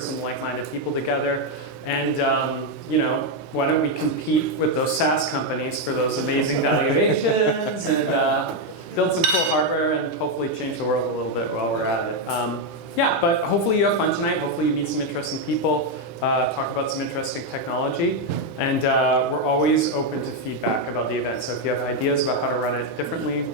some like-minded people together. And, you know, why don't we compete with those SaaS companies for those amazing valuations and build some cool hardware and hopefully change the world a little bit while we're at it. Yeah, but hopefully you have fun tonight. Hopefully you meet some interesting people, talk about some interesting technology. And we're always open to feedback about the event. So if you have ideas about how to run it differently,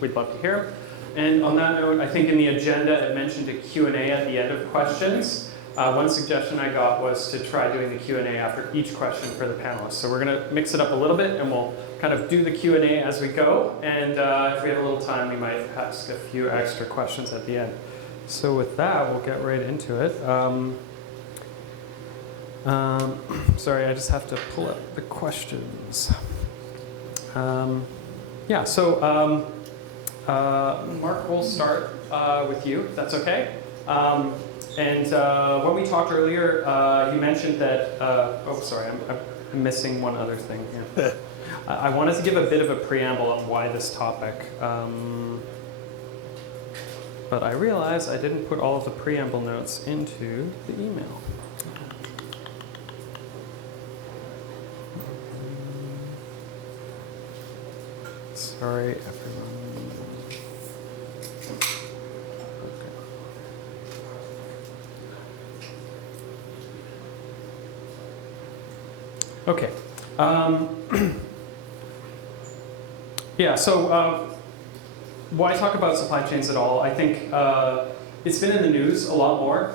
we'd love to hear. And on that note, I think in the agenda it mentioned a Q&A at the end of questions. One suggestion I got was to try doing the Q&A after each question for the panelists. So we're going to mix it up a little bit, and we'll kind of do the Q&A as we go. And if we have a little time, we might ask a few extra questions at the end. So with that, we'll get right into it. Sorry, I just have to pull up the questions. Yeah, so Mark, we'll start with you, if that's okay. And when we talked earlier, you mentioned that, oh, sorry, I'm missing one other thing here. I wanted to give a bit of a preamble on why this topic, but I realized I didn't put all of the preamble notes into the email. Sorry, everyone. Okay. Yeah, so why talk about supply chains at all? I think it's been in the news a lot more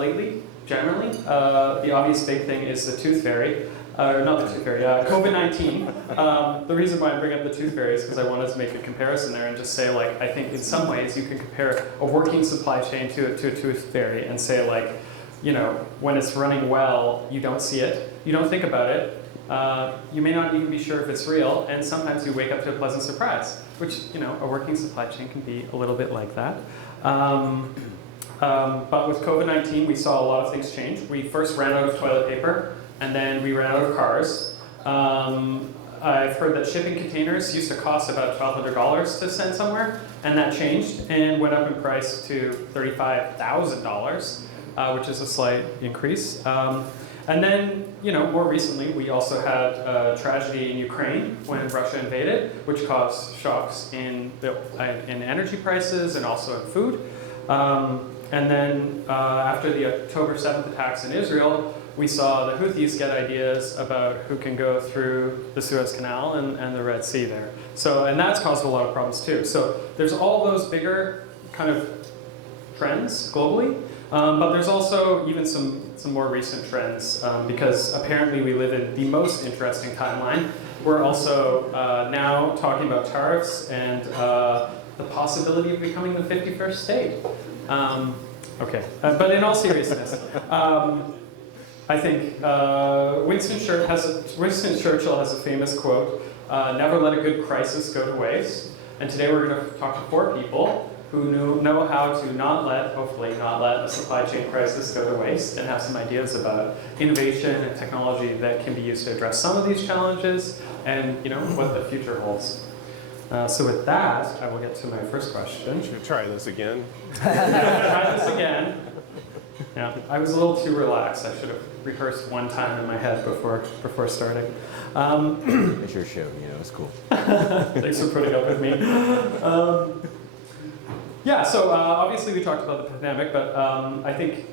lately, generally. The obvious big thing is the tooth fairy. Or not the tooth fairy, COVID-19. The reason why I bring up the tooth fairy is because I wanted to make a comparison there and just say, like, I think in some ways you can compare a working supply chain to a tooth fairy and say, like, you know, when it's running well, you don't see it. You don't think about it. You may not even be sure if it's real, and sometimes you wake up to a pleasant surprise, which, you know, a working supply chain can be a little bit like that. But with COVID-19, we saw a lot of things change. We first ran out of toilet paper, and then we ran out of cars. I've heard that shipping containers used to cost about $1,200 to send somewhere, and that changed and went up in price to $35,000, which is a slight increase. And then, you know, more recently, we also had a tragedy in Ukraine when Russia invaded, which caused shocks in energy prices and also in food. And then after the October 7th attacks in Israel, we saw the Houthis get ideas about who can go through the Suez Canal and the Red Sea there. So, and that's caused a lot of problems too. So there's all those bigger kind of trends globally. But there's also even some more recent trends because apparently we live in the most interesting timeline. We're also now talking about tariffs and the possibility of becoming the 51st state. Okay, but in all seriousness, I think Winston Churchill has a famous quote, never let a good crisis go to waste. And today we're going to talk to 4 people who know how to hopefully not let a supply chain crisis go to waste and have some ideas about innovation and technology that can be used to address some of these challenges and, you know, what the future holds. So with that, I will get to my first question. Should we try this again? Try this again. Yeah, I was a little too relaxed. I should have rehearsed one time in my head before starting. It's your show, you know, it's cool. Thanks for putting up with me. Yeah, so obviously we talked about the pandemic, but I think,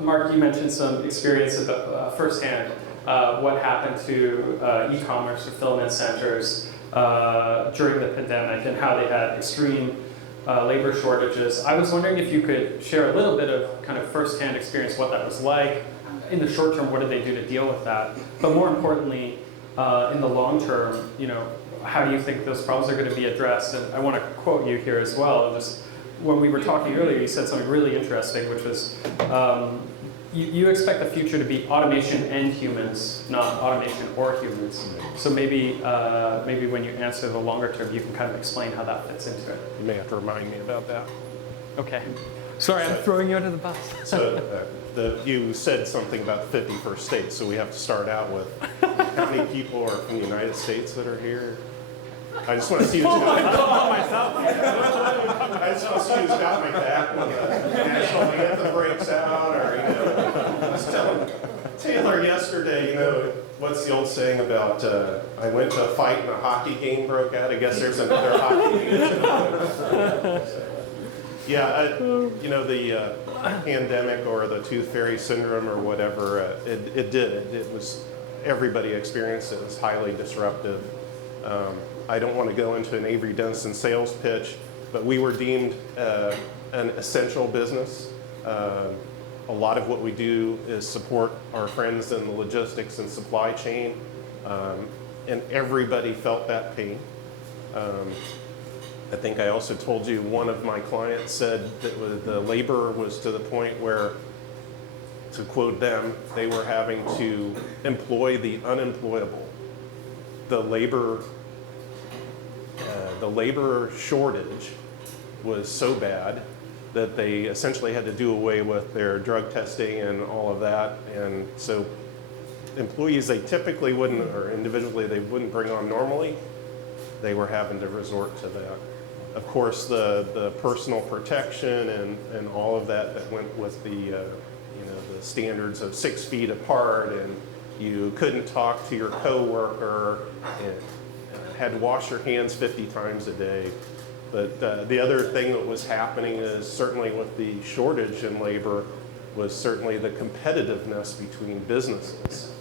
Mark, you mentioned some experience about, firsthand what happened to e-commerce fulfillment centers during the pandemic and how they had extreme labor shortages. I was wondering if you could share a little bit of kind of firsthand experience, what that was like. In the short term, what did they do to deal with that? But more importantly, in the long term, you know, how do you think those problems are going to be addressed? And I want to quote you here as well. Just when we were talking earlier, you said something really interesting, which was you expect the future to be automation and humans, not automation or humans. So maybe when you answer the longer term, you can kind of explain how that fits into it. You may have to remind me about that. Okay. Sorry, I'm throwing you under the bus. So you said something about the 51st state, so we have to start out with how many people are from the United States that are here? I just want to see who's got I just want to see who's got my back when the national anthem breaks out, or I was telling Taylor yesterday, what's the old saying about I went to a fight and a hockey game broke out. I guess there's another hockey game. Yeah, the pandemic or the tooth fairy syndrome or whatever, it was, everybody experienced it. It was highly disruptive. I don't want to go into an Avery Dennison sales pitch, but we were deemed an essential business. A lot of what we do is support our friends in the logistics and supply chain, and everybody felt that pain. I think I also told you one of my clients said that the labor was to the point where, to quote them, they were having to employ the unemployable. The labor shortage was so bad that they essentially had to do away with their drug testing and all of that. And so employees they typically wouldn't, or individually they wouldn't bring on normally, they were having to resort to that. Of course, the personal protection and all of that went with the standards of 6 feet apart, and you couldn't talk to your coworker, and had to wash your hands 50 times a day. But the other thing that was happening is certainly with the shortage in labor was certainly the competitiveness between businesses.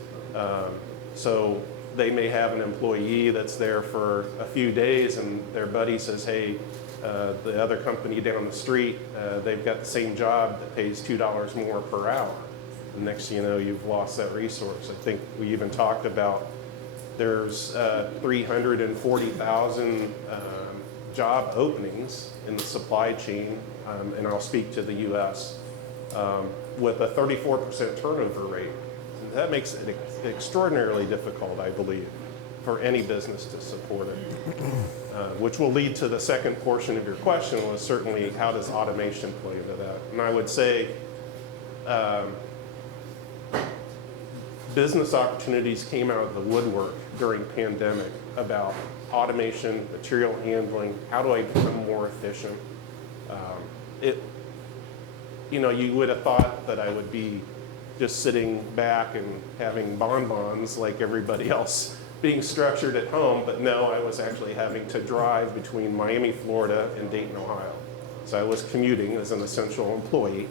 So they may have an employee that's there for a few days and their buddy says, hey, the other company down the street, they've got the same job that pays $2 more per hour. The next thing you know, you've lost that resource. I think we even talked about there's 340,000 job openings in the supply chain, and I'll speak to the US, with a 34% turnover rate. That makes it extraordinarily difficult, I believe, for any business to support it. Which will lead to the second portion of your question, was certainly how does automation play into that? And I would say business opportunities came out of the woodwork during pandemic about automation, material handling, how do I become more efficient? You would have thought that I would be just sitting back and having bonbons like everybody else being structured at home, but no, I was actually having to drive between Miami, Florida and Dayton, Ohio. So I was commuting as an essential employee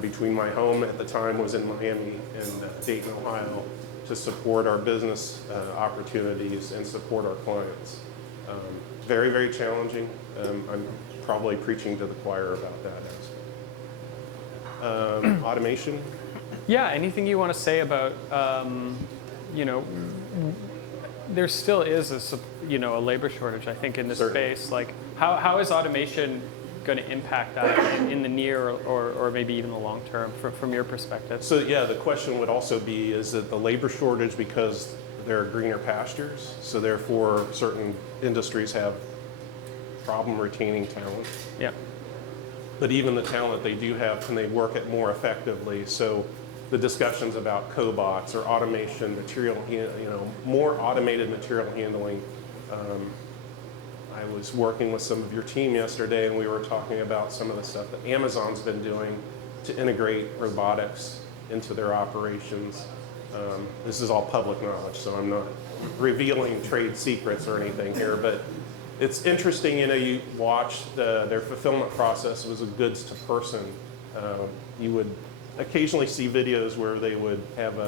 between my home at the time was in Miami and Dayton, Ohio, to support our business opportunities and support our clients. Very, very challenging. I'm probably preaching to the choir about that. Automation? Yeah, anything you want to say about, there still is a labor shortage, I think, in this Certainly. space. Like, how is automation going to impact that in the near or maybe even the long term from your perspective? So yeah, the question would also be, is it the labor shortage because there are greener pastures? So therefore, certain industries have problem retaining talent. Yeah. But even the talent they do have, can they work it more effectively? So the discussions about cobots or automation, more automated material handling. I was working with some of your team yesterday, and we were talking about some of the stuff that Amazon's been doing to integrate robotics into their operations. This is all public knowledge, so I'm not revealing trade secrets or anything here, but it's interesting, you watch their fulfillment process was a goods to person. You would occasionally see videos where they would have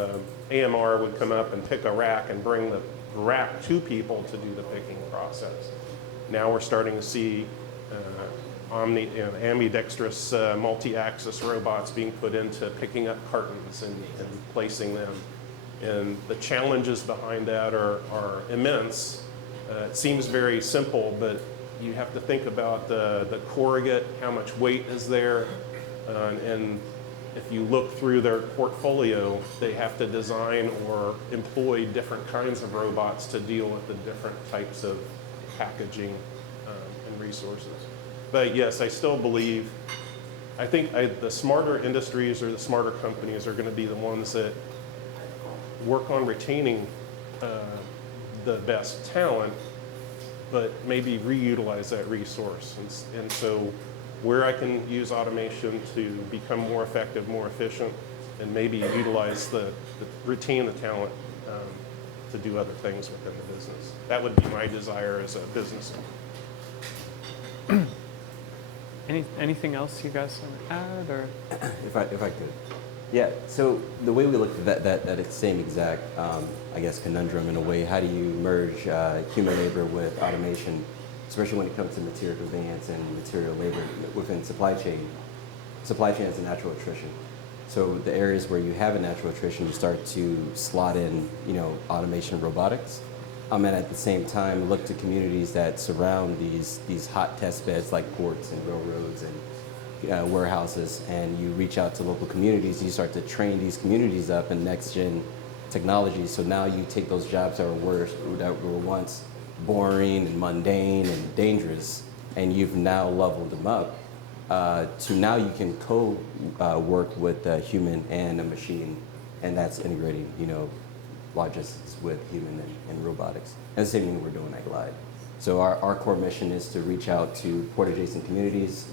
AMR would come up and pick a rack and bring the rack to people to do the picking process. Now we're starting to see ambidextrous multi-axis robots being put into picking up cartons and placing them. And the challenges behind that are immense. It seems very simple, but you have to think about the corrugate, how much weight is there, and if you look through their portfolio, they have to design or employ different kinds of robots to deal with the different types of packaging and resources. But yes, I still believe, I think the smarter industries or the smarter companies are going to be the ones that work on retaining the best talent, but maybe reutilize that resource. And so where I can use automation to become more effective, more efficient, and maybe utilize retain the talent to do other things within the business. That would be my desire as a business owner. Anything else you guys want to add, or? If I could. Yeah, so the way we look at that same exact, I guess, conundrum in a way, how do you merge human labor with automation, especially when it comes to material conveyance and material labor within supply chain? Supply chain is a natural attrition. So the areas where you have a natural attrition, you start to slot in, automation, robotics. And at the same time, look to communities that surround these hot test beds like ports and railroads and warehouses, and you reach out to local communities. You start to train these communities up in next-gen technology. So now you take those jobs that were once boring and mundane and dangerous, and you've now leveled them up to now you can work with a human and a machine, and that's integrating, logistics with human and robotics. And the same thing we're doing at Glide. So our core mission is to reach out to port adjacent communities,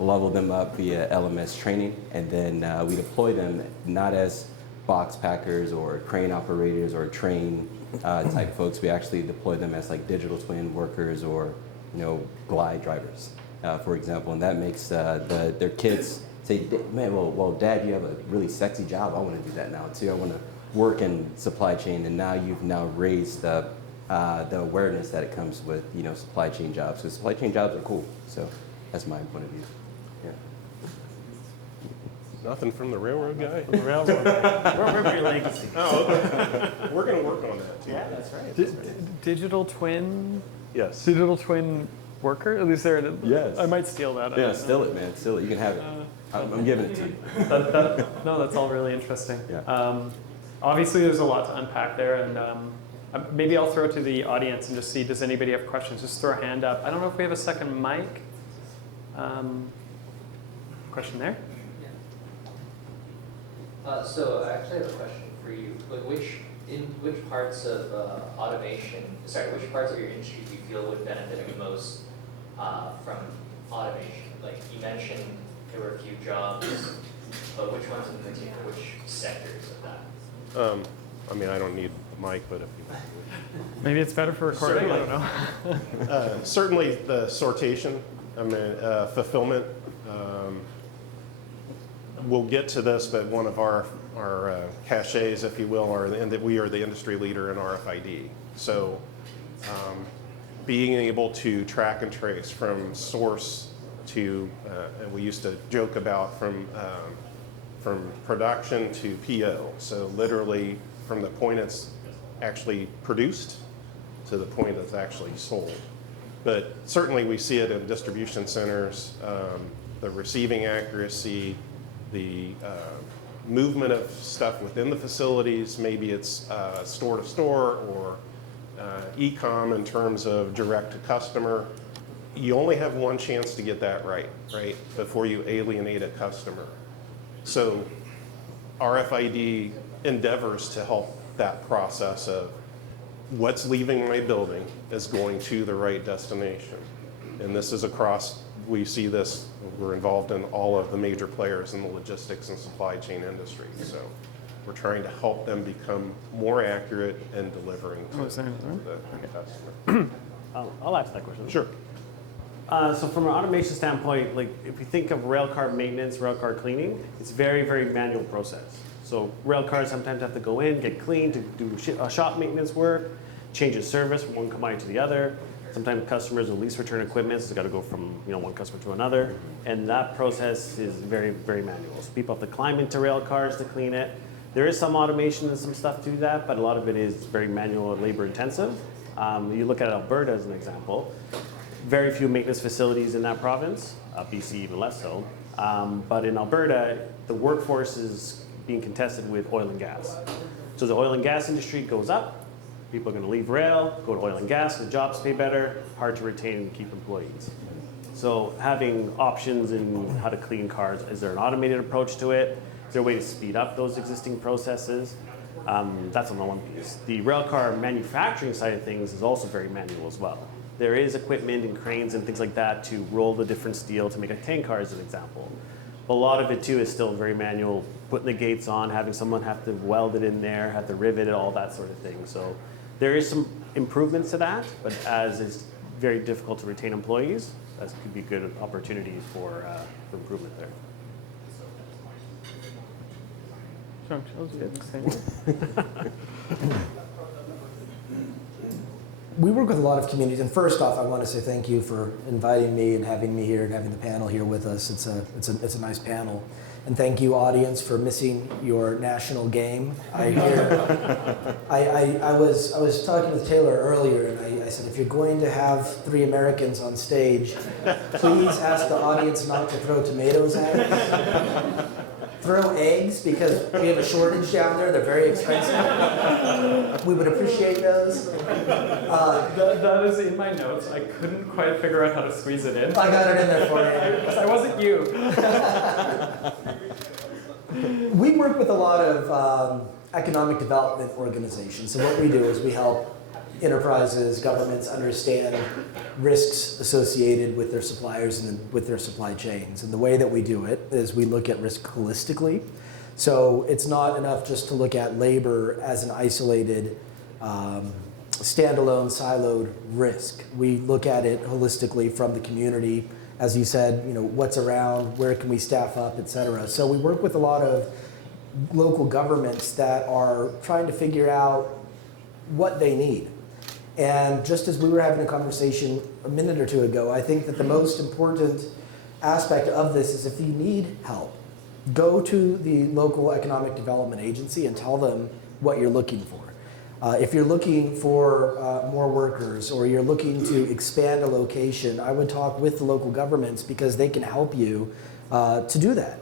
level them up via LMS training, and then we deploy them not as box packers or crane operators or train type folks. We actually deploy them as like digital twin workers or Glide drivers, for example. And that makes their kids say, man, well, Dad, you have a really sexy job. I want to do that now too. I want to work in supply chain. And now you've raised the awareness that it comes with supply chain jobs, because supply chain jobs are cool. So that's my point of view. Yeah. Nothing from the railroad guy? The railroad. Where's your legacy? Oh, okay. We're going to work on that too. Yeah, that's right. Digital twin? Yes. Digital twin worker? At least there. Yes. I might steal that. Yeah, steal it, man. Steal it. You can have it. I'm giving it to you. No, that's all really interesting. Yeah. Obviously, there's a lot to unpack there, and maybe I'll throw it to the audience and just see, does anybody have questions? Just throw a hand up. I don't know if we have a second mic. Question there? So I actually have a question for you. Like which parts of which parts of your industry do you feel would benefit the most from automation? Like you mentioned there were a few jobs, but which ones in particular, which sectors of that? I don't need a mic, but if you Maybe it's better for recording, I don't know. certainly the sortation, fulfillment. We'll get to this, but one of our cachets, if you will, and that we are the industry leader in RFID. So being able to track and trace from source to, and we used to joke about from production to PO. So literally from the point it's actually produced to the point it's actually sold. But certainly we see it in distribution centers, the receiving accuracy, the movement of stuff within the facilities. Maybe it's store to store or e-com in terms of direct to customer. You only have one chance to get that right, before you alienate a customer. So RFID endeavors to help that process of what's leaving my building is going to the right destination. And this is across, we see this, we're involved in all of the major players in the logistics and supply chain industry. So we're trying to help them become more accurate in delivering to the customer. I'll ask that question. Sure. So from an automation standpoint, like if you think of rail car maintenance, rail car cleaning, it's very, very manual process. So rail cars sometimes have to go in, get cleaned to do shop maintenance work, change of service from one commodity to the other. Sometimes customers will lease return equipment, so it's got to go from one customer to another, and that process is very, very manual. So people have to climb into rail cars to clean it. There is some automation and some stuff to that, but a lot of it is very manual and labor intensive. You look at Alberta as an example. Very few maintenance facilities in that province, BC even less so. But in Alberta, the workforce is being contested with oil and gas. So the oil and gas industry goes up, people are going to leave rail, go to oil and gas, the jobs pay better, hard to retain and keep employees. So having options in how to clean cars, is there an automated approach to it? Is there a way to speed up those existing processes? That's on the one piece. The rail car manufacturing side of things is also very manual as well. there is equipment and cranes and things like that to roll the different steel to make a tank car as an example. But a lot of it too is still very manual, putting the gates on, having someone have to weld it in there, have to rivet it, all that sort of thing. So there is some improvements to that, but as it's very difficult to retain employees, that could be good opportunities for improvement there. We work with a lot of communities, and first off, I want to say thank you for inviting me and having me here and having the panel here with us. It's a nice panel, and thank you, audience, for missing your national game. I was talking with Taylor earlier, and I said if you're going to have 3 Americans on stage, please ask the audience not to throw tomatoes at us. Throw eggs, because we have a shortage down there. They're very expensive. We would appreciate those. That is in my notes. I couldn't quite figure out how to squeeze it in. I got it in there for you. Because I wasn't you. We work with a lot of economic development organizations. So what we do is we help enterprises, governments understand risks associated with their suppliers and with their supply chains. And the way that we do it is we look at risk holistically. So it's not enough just to look at labor as an isolated, standalone, siloed risk. We look at it holistically from the community. As you said, what's around, where can we staff up, et cetera. So we work with a lot of local governments that are trying to figure out what they need. And just as we were having a conversation a minute or two ago, I think that the most important aspect of this is if you need help, go to the local economic development agency and tell them what you're looking for. If you're looking for more workers or you're looking to expand a location, I would talk with the local governments because they can help you to do that.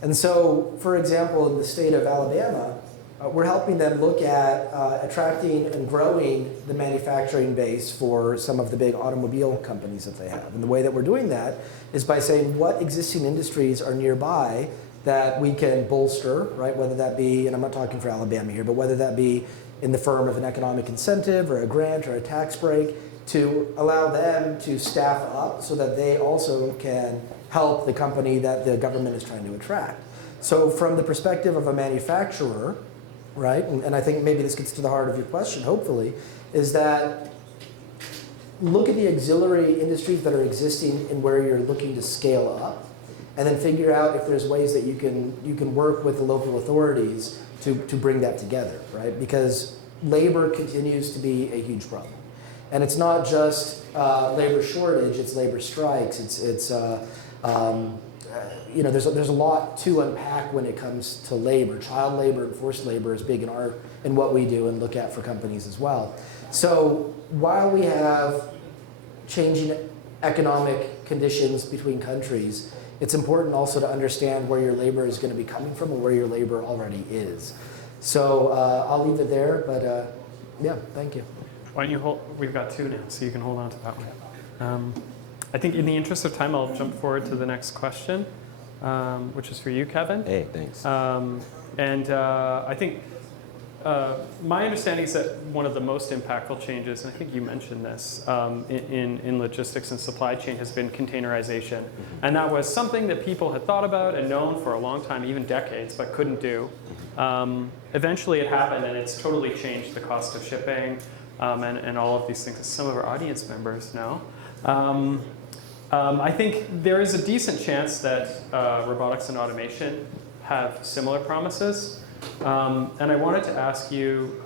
And so, for example, in the state of Alabama, we're helping them look at attracting and growing the manufacturing base for some of the big automobile companies that they have. And the way that we're doing that is by saying what existing industries are nearby that we can bolster, right? Whether that be, and I'm not talking for Alabama here, but whether that be in the form of an economic incentive or a grant or a tax break to allow them to staff up so that they also can help the company that the government is trying to attract. So from the perspective of a manufacturer, right, and I think maybe this gets to the heart of your question, hopefully, is that look at the auxiliary industries that are existing in where you're looking to scale up, and then figure out if there's ways that you can work with the local authorities to bring that together, right? Because labor continues to be a huge problem. And it's not just labor shortage, it's labor strikes, there's a lot to unpack when it comes to labor. Child labor and forced labor is big in what we do and look at for companies as well. So while we have changing economic conditions between countries, it's important also to understand where your labor is going to be coming from and where your labor already is. So I'll leave it there, but yeah, thank you. Why don't you hold? We've got 2 now, so you can hold on to that one. I think in the interest of time, I'll jump forward to the next question, which is for you, Kevin. Hey, thanks. I think my understanding is that one of the most impactful changes, and I think you mentioned this, in logistics and supply chain has been containerization. And that was something that people had thought about and known for a long time, even decades, but couldn't do. Eventually it happened, and it's totally changed the cost of shipping and all of these things, as some of our audience members know. I think there is a decent chance that robotics and automation have similar promises. And I wanted to ask you,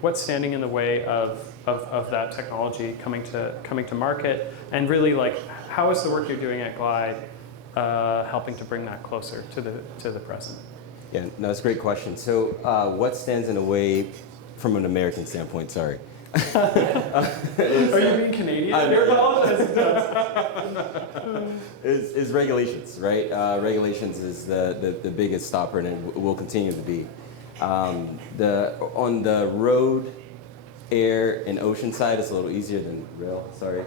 what's standing in the way of that technology coming to market, and really, like, how is the work you're doing at Glide helping to bring that closer to the present? Yeah, no, that's a great question. So what stands in the way from an American standpoint, sorry. Are you being Canadian? I apologize. Is regulations, right? Regulations is the biggest stopper, and it will continue to be. On the road, air, and ocean side, it's a little easier than rail. Sorry,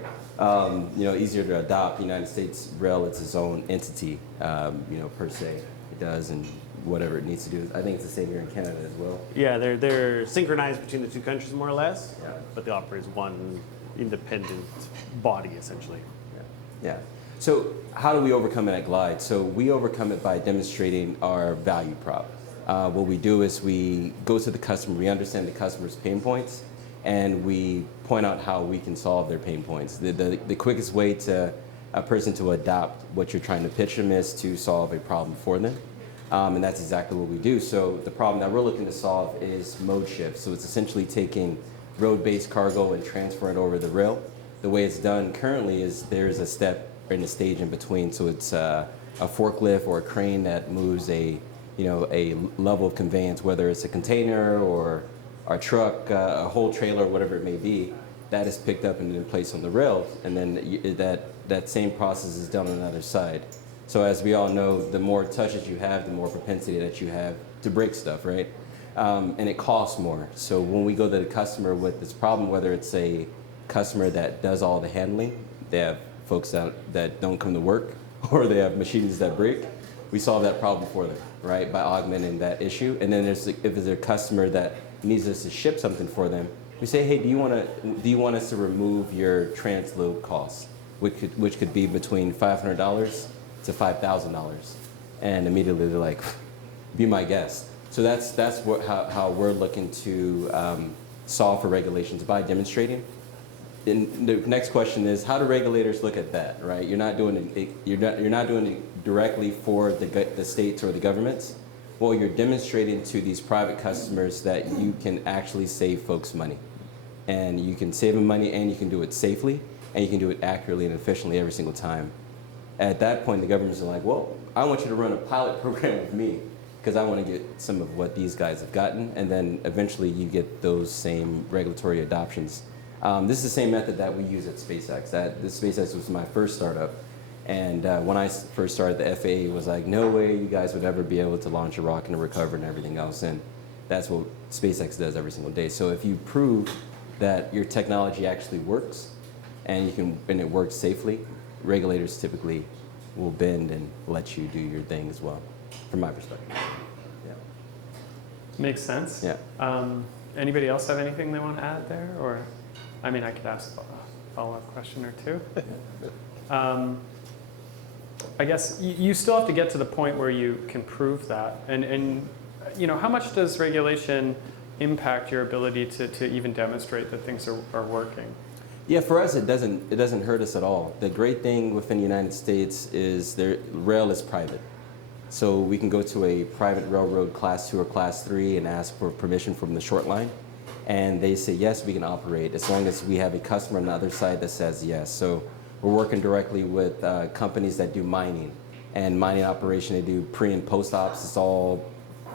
easier to adopt. United States rail, it's its own entity, per se. It does, and whatever it needs to do. I think it's the same here in Canada as well. Yeah, they're synchronized between the 2 countries more or less, Yeah. but they operate as one independent body, essentially. Yeah. So how do we overcome it at Glide? So we overcome it by demonstrating our value prop. What we do is we go to the customer, we understand the customer's pain points, and we point out how we can solve their pain points. The quickest way to a person to adopt what you're trying to pitch them is to solve a problem for them. And that's exactly what we do. So the problem that we're looking to solve is mode shift. So it's essentially taking road-based cargo and transferring it over the rail. The way it's done currently is there's a step and a stage in between. So it's a forklift or a crane that moves a level of conveyance, whether it's a container or a truck, a whole trailer, whatever it may be, that is picked up and then placed on the rail, and then that same process is done on the other side. So as we all know, the more touches you have, the more propensity that you have to break stuff, right? And it costs more. So when we go to the customer with this problem, whether it's a customer that does all the handling, they have folks that don't come to work, or they have machines that break, we solve that problem for them, right, by augmenting that issue. And then if there's a customer that needs us to ship something for them, we say, hey, do you want us to remove your transload costs, which could be between $500 to $5,000, and immediately they're like, be my guest. So that's how we're looking to solve for regulations, by demonstrating. And the next question is, how do regulators look at that, right? You're not doing it directly for the states or the governments. Well, you're demonstrating to these private customers that you can actually save folks money, and you can save them money, and you can do it safely, and you can do it accurately and efficiently every single time. At that point, the governments are like, well, I want you to run a pilot program with me, because I want to get some of what these guys have gotten, and then eventually you get those same regulatory adoptions. This is the same method that we use at SpaceX. SpaceX was my first startup, and when I first started, the FAA was like, no way you guys would ever be able to launch a rocket and recover and everything else, and that's what SpaceX does every single day. So if you prove that your technology actually works, and it works safely, regulators typically will bend and let you do your thing as well, from my perspective. Yeah. Makes sense. Yeah. Anybody else have anything they want to add there? Or, I mean, I could ask a follow-up question or two. I guess you still have to get to the point where you can prove that. And how much does regulation impact your ability to even demonstrate that things are working? Yeah, for us, it doesn't hurt us at all. The great thing within the United States is rail is private. So we can go to a private railroad class 2 or class 3 and ask for permission from the short line. And they say, yes, we can operate, as long as we have a customer on the other side that says yes. So we're working directly with companies that do mining. And mining operation, they do pre and post ops. It's all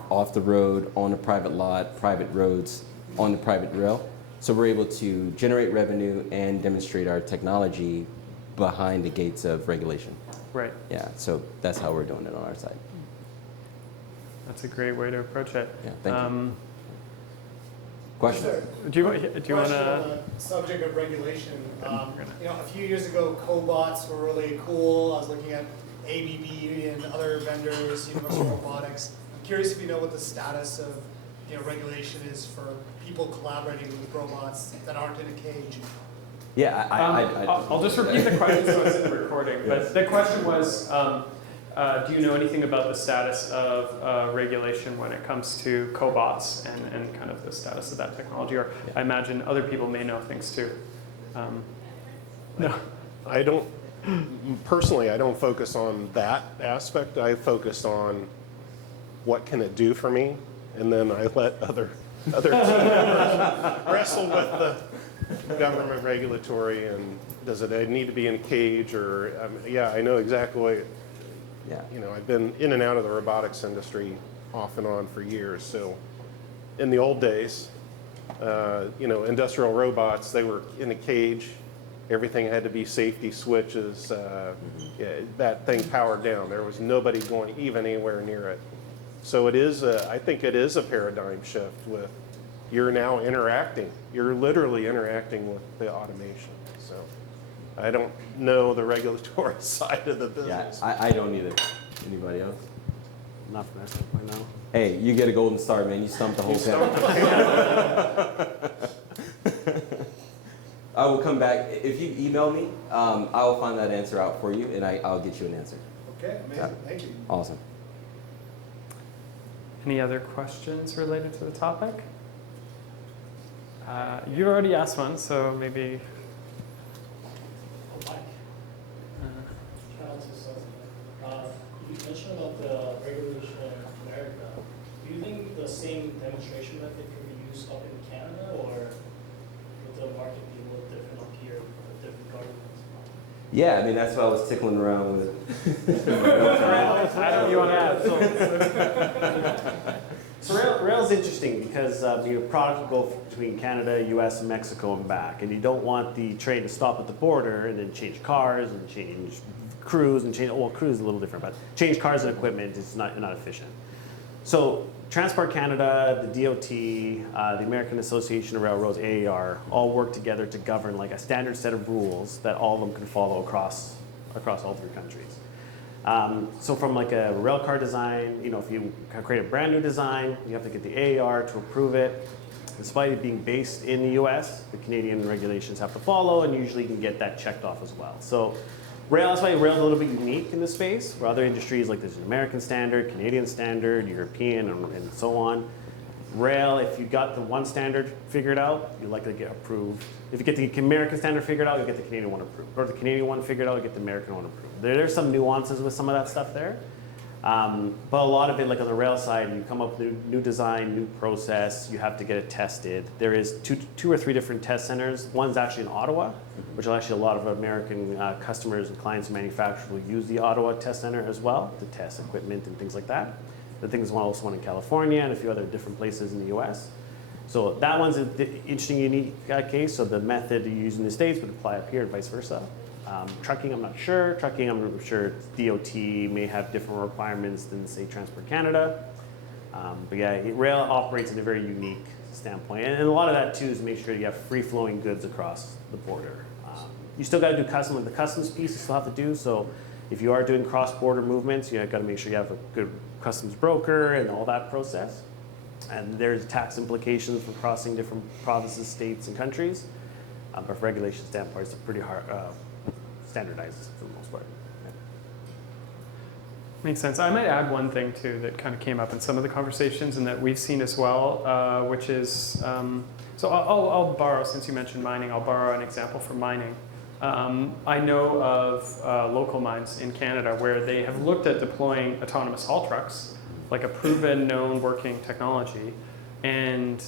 off the road, on a private lot, private roads, on the private rail. So we're able to generate revenue and demonstrate our technology behind the gates of regulation. Right. Yeah, so that's how we're doing it on our side. That's a great way to approach it. Yeah, thank you. Question? Do you want to? On the subject of regulation, a few years ago, cobots were really cool. I was looking at ABB and other vendors, Universal Robotics. I'm curious if you know what the status of regulation is for people collaborating with robots that aren't in a cage. Yeah, I'll just repeat the question so it's in the recording. But the question was, do you know anything about the status of regulation when it comes to cobots and kind of the status of that technology? Or I imagine other people may know things too. No. I don't, personally, I don't focus on that aspect. I focus on what can it do for me, and then I let other team members wrestle with the government regulatory, and does it need to be in a cage, or yeah, I know exactly what. Yeah. I've been in and out of the robotics industry off and on for years. So in the old days, industrial robots, they were in a cage. Everything had to be safety switches. That thing powered down. There was nobody going even anywhere near it. So I think it is a paradigm shift with, you're now interacting. You're literally interacting with the automation. So I don't know the regulatory side of the business. Yeah, I don't either. Anybody else? Not from that standpoint, no. Hey, you get a golden star, man. You stumped the whole panel. I will come back. If you email me, I will find that answer out for you, and I'll get you an answer. Okay, amazing, Yeah. thank you. Awesome. Any other questions related to the topic? You already asked one, so maybe. Mike, can I answer something? You mentioned about the regulation in America. Do you think the same demonstration method can be used up in Canada, or would the market be a little different up here with different governments? Yeah, I mean, that's why I was tickling around with. I don't you want to add. So rail's interesting because your product will go between Canada, US, and Mexico and back. And you don't want the train to stop at the border and then change cars and change crews and change, well, crews is a little different, but change cars and equipment is not efficient. So Transport Canada, the DOT, the American Association of Railroads, AAR, all work together to govern like a standard set of rules that all of them can follow across all three countries. So from like a rail car design, if you create a brand new design, you have to get the AAR to approve it. Despite it being based in the US, the Canadian regulations have to follow, and usually you can get that checked off as well. So that's why rail is a little bit unique in this space, where other industries like there's an American standard, Canadian standard, European, and so on. Rail, if you got the one standard figured out, you're likely to get approved. If you get the American standard figured out, you'll get the Canadian one approved. Or the Canadian one figured out, you get the American one approved. There's some nuances with some of that stuff there. But a lot of it, like on the rail side, you come up with new design, new process, you have to get it tested. There is two or three different test centers. One's actually in Ottawa, which are actually a lot of American customers and clients and manufacturers will use the Ottawa test center as well to test equipment and things like that. The thing is also one in California and a few other different places in the US. So that one's an interesting, unique case. So the method you use in the States would apply up here and vice versa. Trucking, I'm not sure. Trucking, I'm sure DOT may have different requirements than, say, Transport Canada. But yeah, rail operates in a very unique standpoint. And a lot of that, too, is to make sure you have free-flowing goods across the border. You still got to do the customs piece you still have to do. So if you are doing cross-border movements, you got to make sure you have a good customs broker and all that process. And there's tax implications for crossing different provinces, states, and countries. But from regulation standpoint, it's pretty hard, standardized for the most part. Yeah. Makes sense. I might add one thing too that kind of came up in some of the conversations and that we've seen as well, which is, so I'll borrow, since you mentioned mining, I'll borrow an example from mining. I know of local mines in Canada where they have looked at deploying autonomous haul trucks, like a proven, known, working technology, and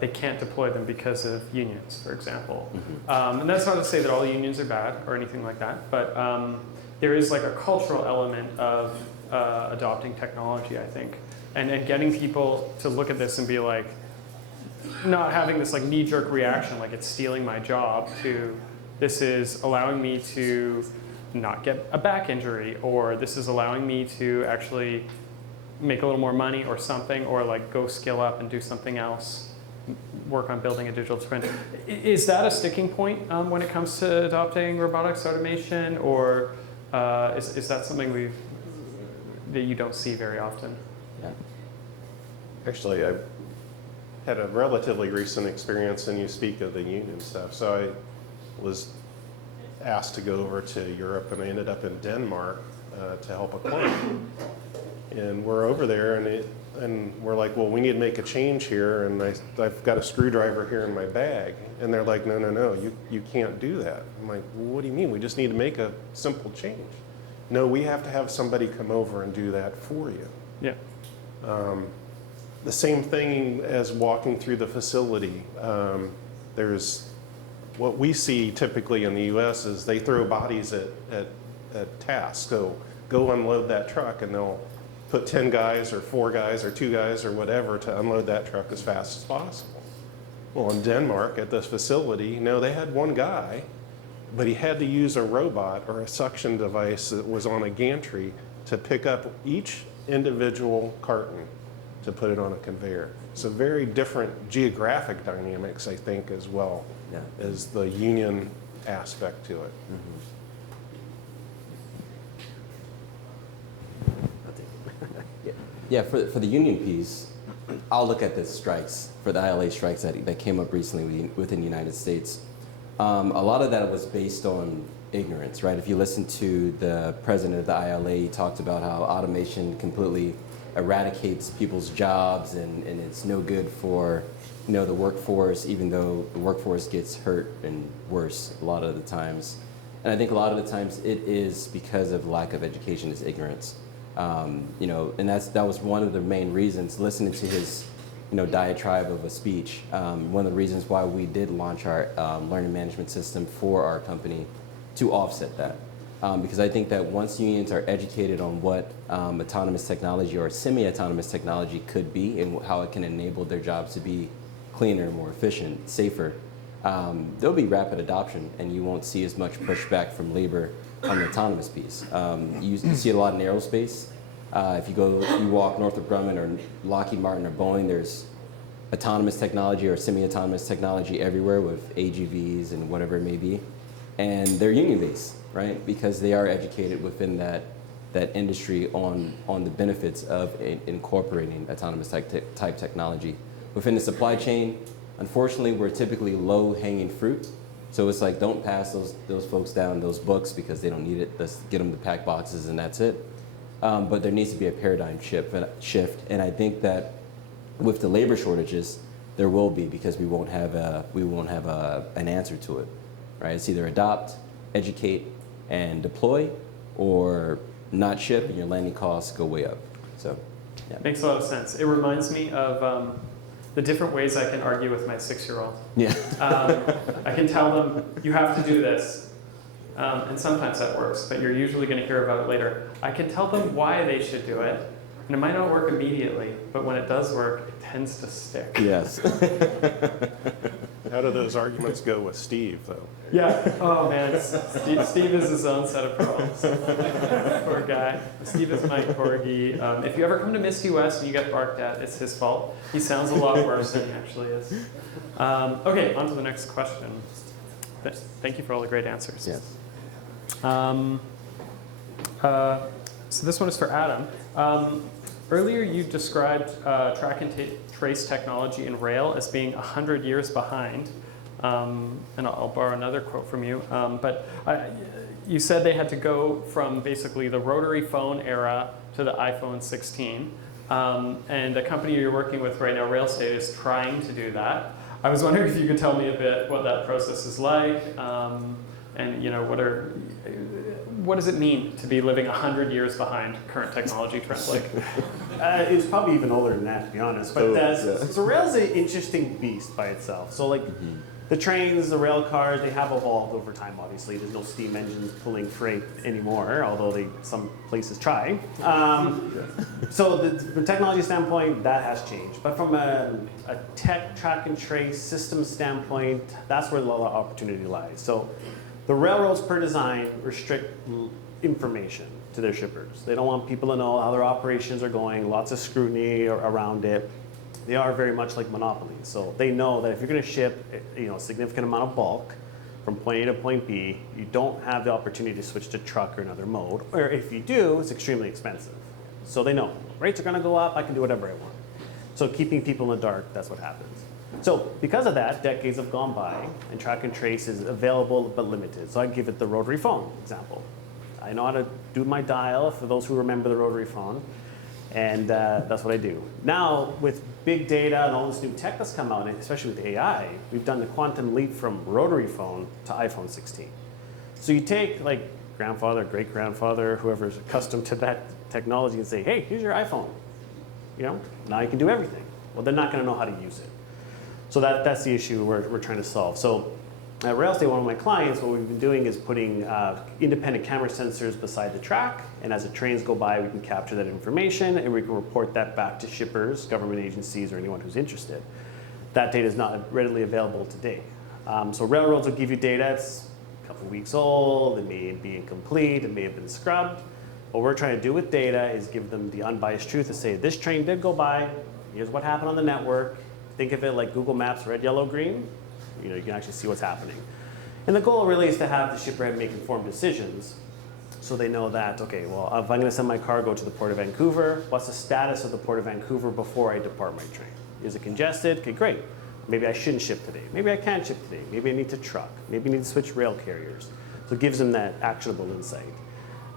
they can't deploy them because of unions, for example. And that's not to say that all unions are bad or anything like that, but there is like a cultural element of adopting technology, I think, and getting people to look at this and be like, not having this like knee-jerk reaction, like it's stealing my job, to this is allowing me to not get a back injury, or this is allowing me to actually make a little more money or something, or like go skill up and do something else, work on building a digital twin. Is that a sticking point when it comes to adopting robotics automation, or is that something that you don't see very often? Yeah. Actually, I had a relatively recent experience, and you speak of the union stuff. So I was asked to go over to Europe, and I ended up in Denmark to help a client. And we're over there, and we're like, well, we need to make a change here, and I've got a screwdriver here in my bag. And they're like, no, you can't do that. I'm like, well, what do you mean? We just need to make a simple change. No, we have to have somebody come over and do that for you. Yeah. The same thing as walking through the facility. There's what we see typically in the US is they throw bodies at tasks. So go unload that truck, and they'll put 10 guys or 4 guys or 2 guys or whatever to unload that truck as fast as possible. Well, in Denmark at this facility, no, they had one guy, but he had to use a robot or a suction device that was on a gantry to pick up each individual carton to put it on a conveyor. So very different geographic dynamics, I think, as well as the union aspect to it. Yeah, for the union piece, I'll look at the strikes, for the ILA strikes that came up recently within the United States. A lot of that was based on ignorance, right? If you listen to the president of the ILA, he talked about how automation completely eradicates people's jobs and it's no good for the workforce, even though the workforce gets hurt and worse a lot of the times. And I think a lot of the times it is because of lack of education, is ignorance. And that was one of the main reasons, listening to his diatribe of a speech. One of the reasons why we did launch our learning management system for our company to offset that. Because I think that once unions are educated on what autonomous technology or semi-autonomous technology could be and how it can enable their jobs to be cleaner, more efficient, safer, there'll be rapid adoption and you won't see as much pushback from labor on the autonomous piece. You see it a lot in aerospace. If you walk Northrop Grumman or Lockheed Martin or Boeing, there's autonomous technology or semi-autonomous technology everywhere with AGVs and whatever it may be. And they're union-based, right? Because they are educated within that industry on the benefits of incorporating autonomous type technology. Within the supply chain, unfortunately, we're typically low-hanging fruit. So it's like, don't pass those folks down those books because they don't need it. Let's get them to pack boxes and that's it. But there needs to be a paradigm shift. And I think that with the labor shortages, there will be, because we won't have an answer to it, right? It's either adopt, educate, and deploy, or not ship and your landing costs go way up. So, yeah. Makes a lot of sense. It reminds me of the different ways I can argue with my 6-year-old. Yeah. I can tell them, you have to do this. And sometimes that works, but you're usually going to hear about it later. I can tell them why they should do it, and it might not work immediately, but when it does work, it tends to stick. Yes. How do those arguments go with Steve, though? Yeah. Oh man, Steve is his own set of problems. Poor guy. Steve is my corgi. If you ever come to MistyWest and you get barked at, it's his fault. He sounds a lot worse than he actually is. Okay, on to the next question. Thank you for all the great answers. Yes. So this one is for Adam. Earlier you described track and trace technology in rail as being 100 years behind. And I'll borrow another quote from you. You said they had to go from basically the rotary phone era to the iPhone 16. And the company you're working with right now, RailState, is trying to do that. I was wondering if you could tell me a bit what that process is like, and what does it mean to be living 100 years behind current technology trends? It's probably even older than that, to be honest. But so rail's an interesting beast by itself. So the trains, the rail cars, they have evolved over time, obviously. There's no steam engines pulling freight anymore, although some places try. So from a technology standpoint, that has changed. But from a tech track and trace system standpoint, that's where a lot of opportunity lies. So the railroads, per design, restrict information to their shippers. They don't want people to know how their operations are going, lots of scrutiny around it. They are very much like monopolies. So they know that if you're going to ship a significant amount of bulk from point A to point B, you don't have the opportunity to switch to truck or another mode. Or if you do, it's extremely expensive. So they know rates are going to go up, I can do whatever I want. So keeping people in the dark, that's what happens. So because of that, decades have gone by and track and trace is available but limited. So I give it the rotary phone example. I know how to do my dial, for those who remember the rotary phone. And that's what I do. Now, with big data and all this new tech that's come out, and especially with AI, we've done the quantum leap from rotary phone to iPhone 16. So you take grandfather, great-grandfather, whoever's accustomed to that technology and say, hey, here's your iPhone. Now you can do everything. Well, they're not going to know how to use it. So that's the issue we're trying to solve. So at RailState, one of my clients, what we've been doing is putting independent camera sensors beside the track, and as the trains go by, we can capture that information, and we can report that back to shippers, government agencies, or anyone who's interested. That data is not readily available today. So railroads will give you data. It's a couple weeks old. It may be incomplete. It may have been scrubbed. What we're trying to do with data is give them the unbiased truth to say, this train did go by. Here's what happened on the network. Think of it like Google Maps, red, yellow, green. You can actually see what's happening. And the goal really is to have the shipper make informed decisions so they know that, okay, well, if I'm going to send my cargo to the Port of Vancouver, what's the status of the Port of Vancouver before I depart my train? Is it congested? Okay, great. Maybe I shouldn't ship today. Maybe I can ship today. Maybe I need to truck. Maybe I need to switch rail carriers. So it gives them that actionable insight.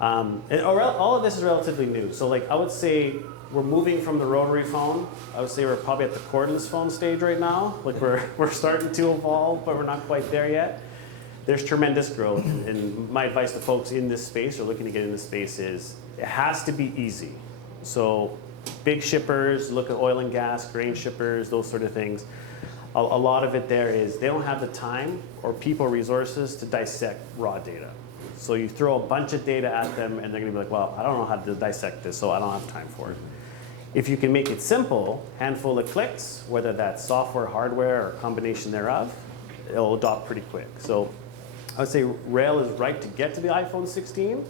All of this is relatively new. So like I would say we're moving from the rotary phone. I would say we're probably at the cordless phone stage right now. Like we're starting to evolve, but we're not quite there yet. There's tremendous growth, and my advice to folks in this space or looking to get in this space is it has to be easy. So big shippers, look at oil and gas, grain shippers, those sort of things. A lot of it there is they don't have the time or people resources to dissect raw data. So you throw a bunch of data at them and they're gonna be like, well, I don't know how to dissect this, so I don't have time for it. If you can make it simple, handful of clicks, whether that's software, hardware, or a combination thereof, it'll adopt pretty quick. So I would say Rail is right to get to the iPhone 16.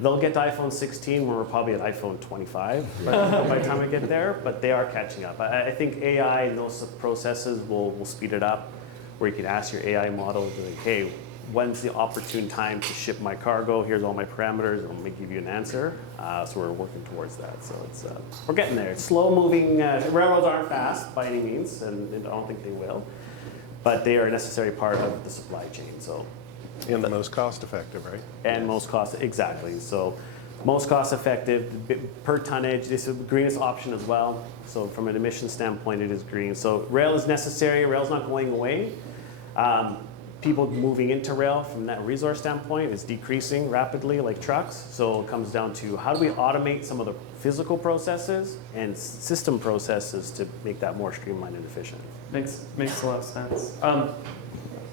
They'll get to iPhone 16 when we're probably at iPhone 25 by the time we get there, but they are catching up. I think AI and those processes will speed it up, where you can ask your AI model, like, hey, when's the opportune time to ship my cargo? Here's all my parameters, and I'm gonna give you an answer. So we're working towards that. So it's we're getting there. It's slow moving. Railroads aren't fast by any means, and I don't think they will, but they are a necessary part of the supply chain. So. And the most cost effective, right? And most cost, exactly. So most cost effective per tonnage. This is the greenest option as well. So from an emission standpoint, it is green. So rail is necessary. Rail's not going away. People moving into rail from that resource standpoint is decreasing rapidly like trucks. So it comes down to how do we automate some of the physical processes and system processes to make that more streamlined and efficient. Makes a lot of sense.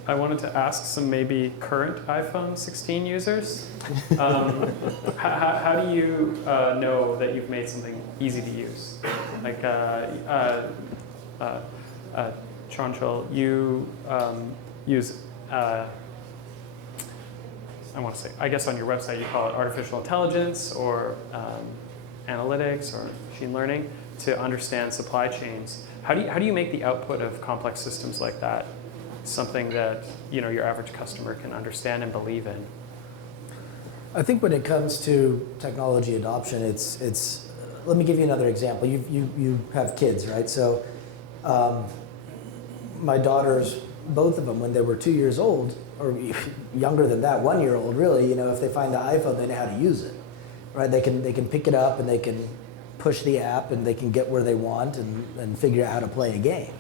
I wanted to ask some maybe current iPhone 16 users. How do you know that you've made something easy to use? Like Chanchal, you use, I want to say, I guess on your website you call it artificial intelligence or analytics or machine learning to understand supply chains. How do you make the output of complex systems like that something that your average customer can understand and believe in? I think when it comes to technology adoption, it's. Let me give you another example. You have kids, right? So, my daughters, both of them, when they were 2 years old, or younger than that, 1 year old, really, if they find the iPhone, they know how to use it, right? They can pick it up and they can push the app and they can get where they want and figure out how to play a game.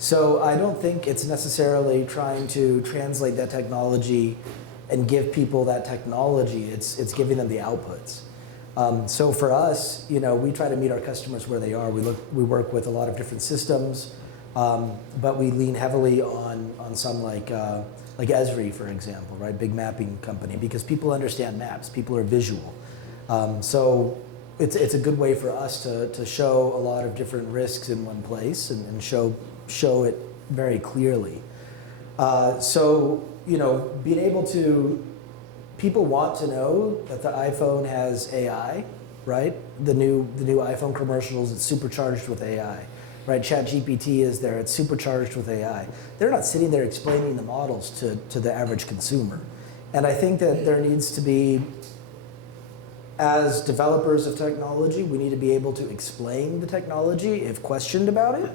So I don't think it's necessarily trying to translate that technology and give people that technology. It's giving them the outputs. So for us, we try to meet our customers where they are. We work with a lot of different systems, but we lean heavily on some like Esri, for example, right? Big mapping company, because people understand maps. People are visual. So it's a good way for us to show a lot of different risks in one place and show it very clearly. So being able to, people want to know that the iPhone has AI, right? The new iPhone commercials, it's supercharged with AI, right? ChatGPT is there, it's supercharged with AI. They're not sitting there explaining the models to the average consumer. And I think that there needs to be, as developers of technology, we need to be able to explain the technology if questioned about it.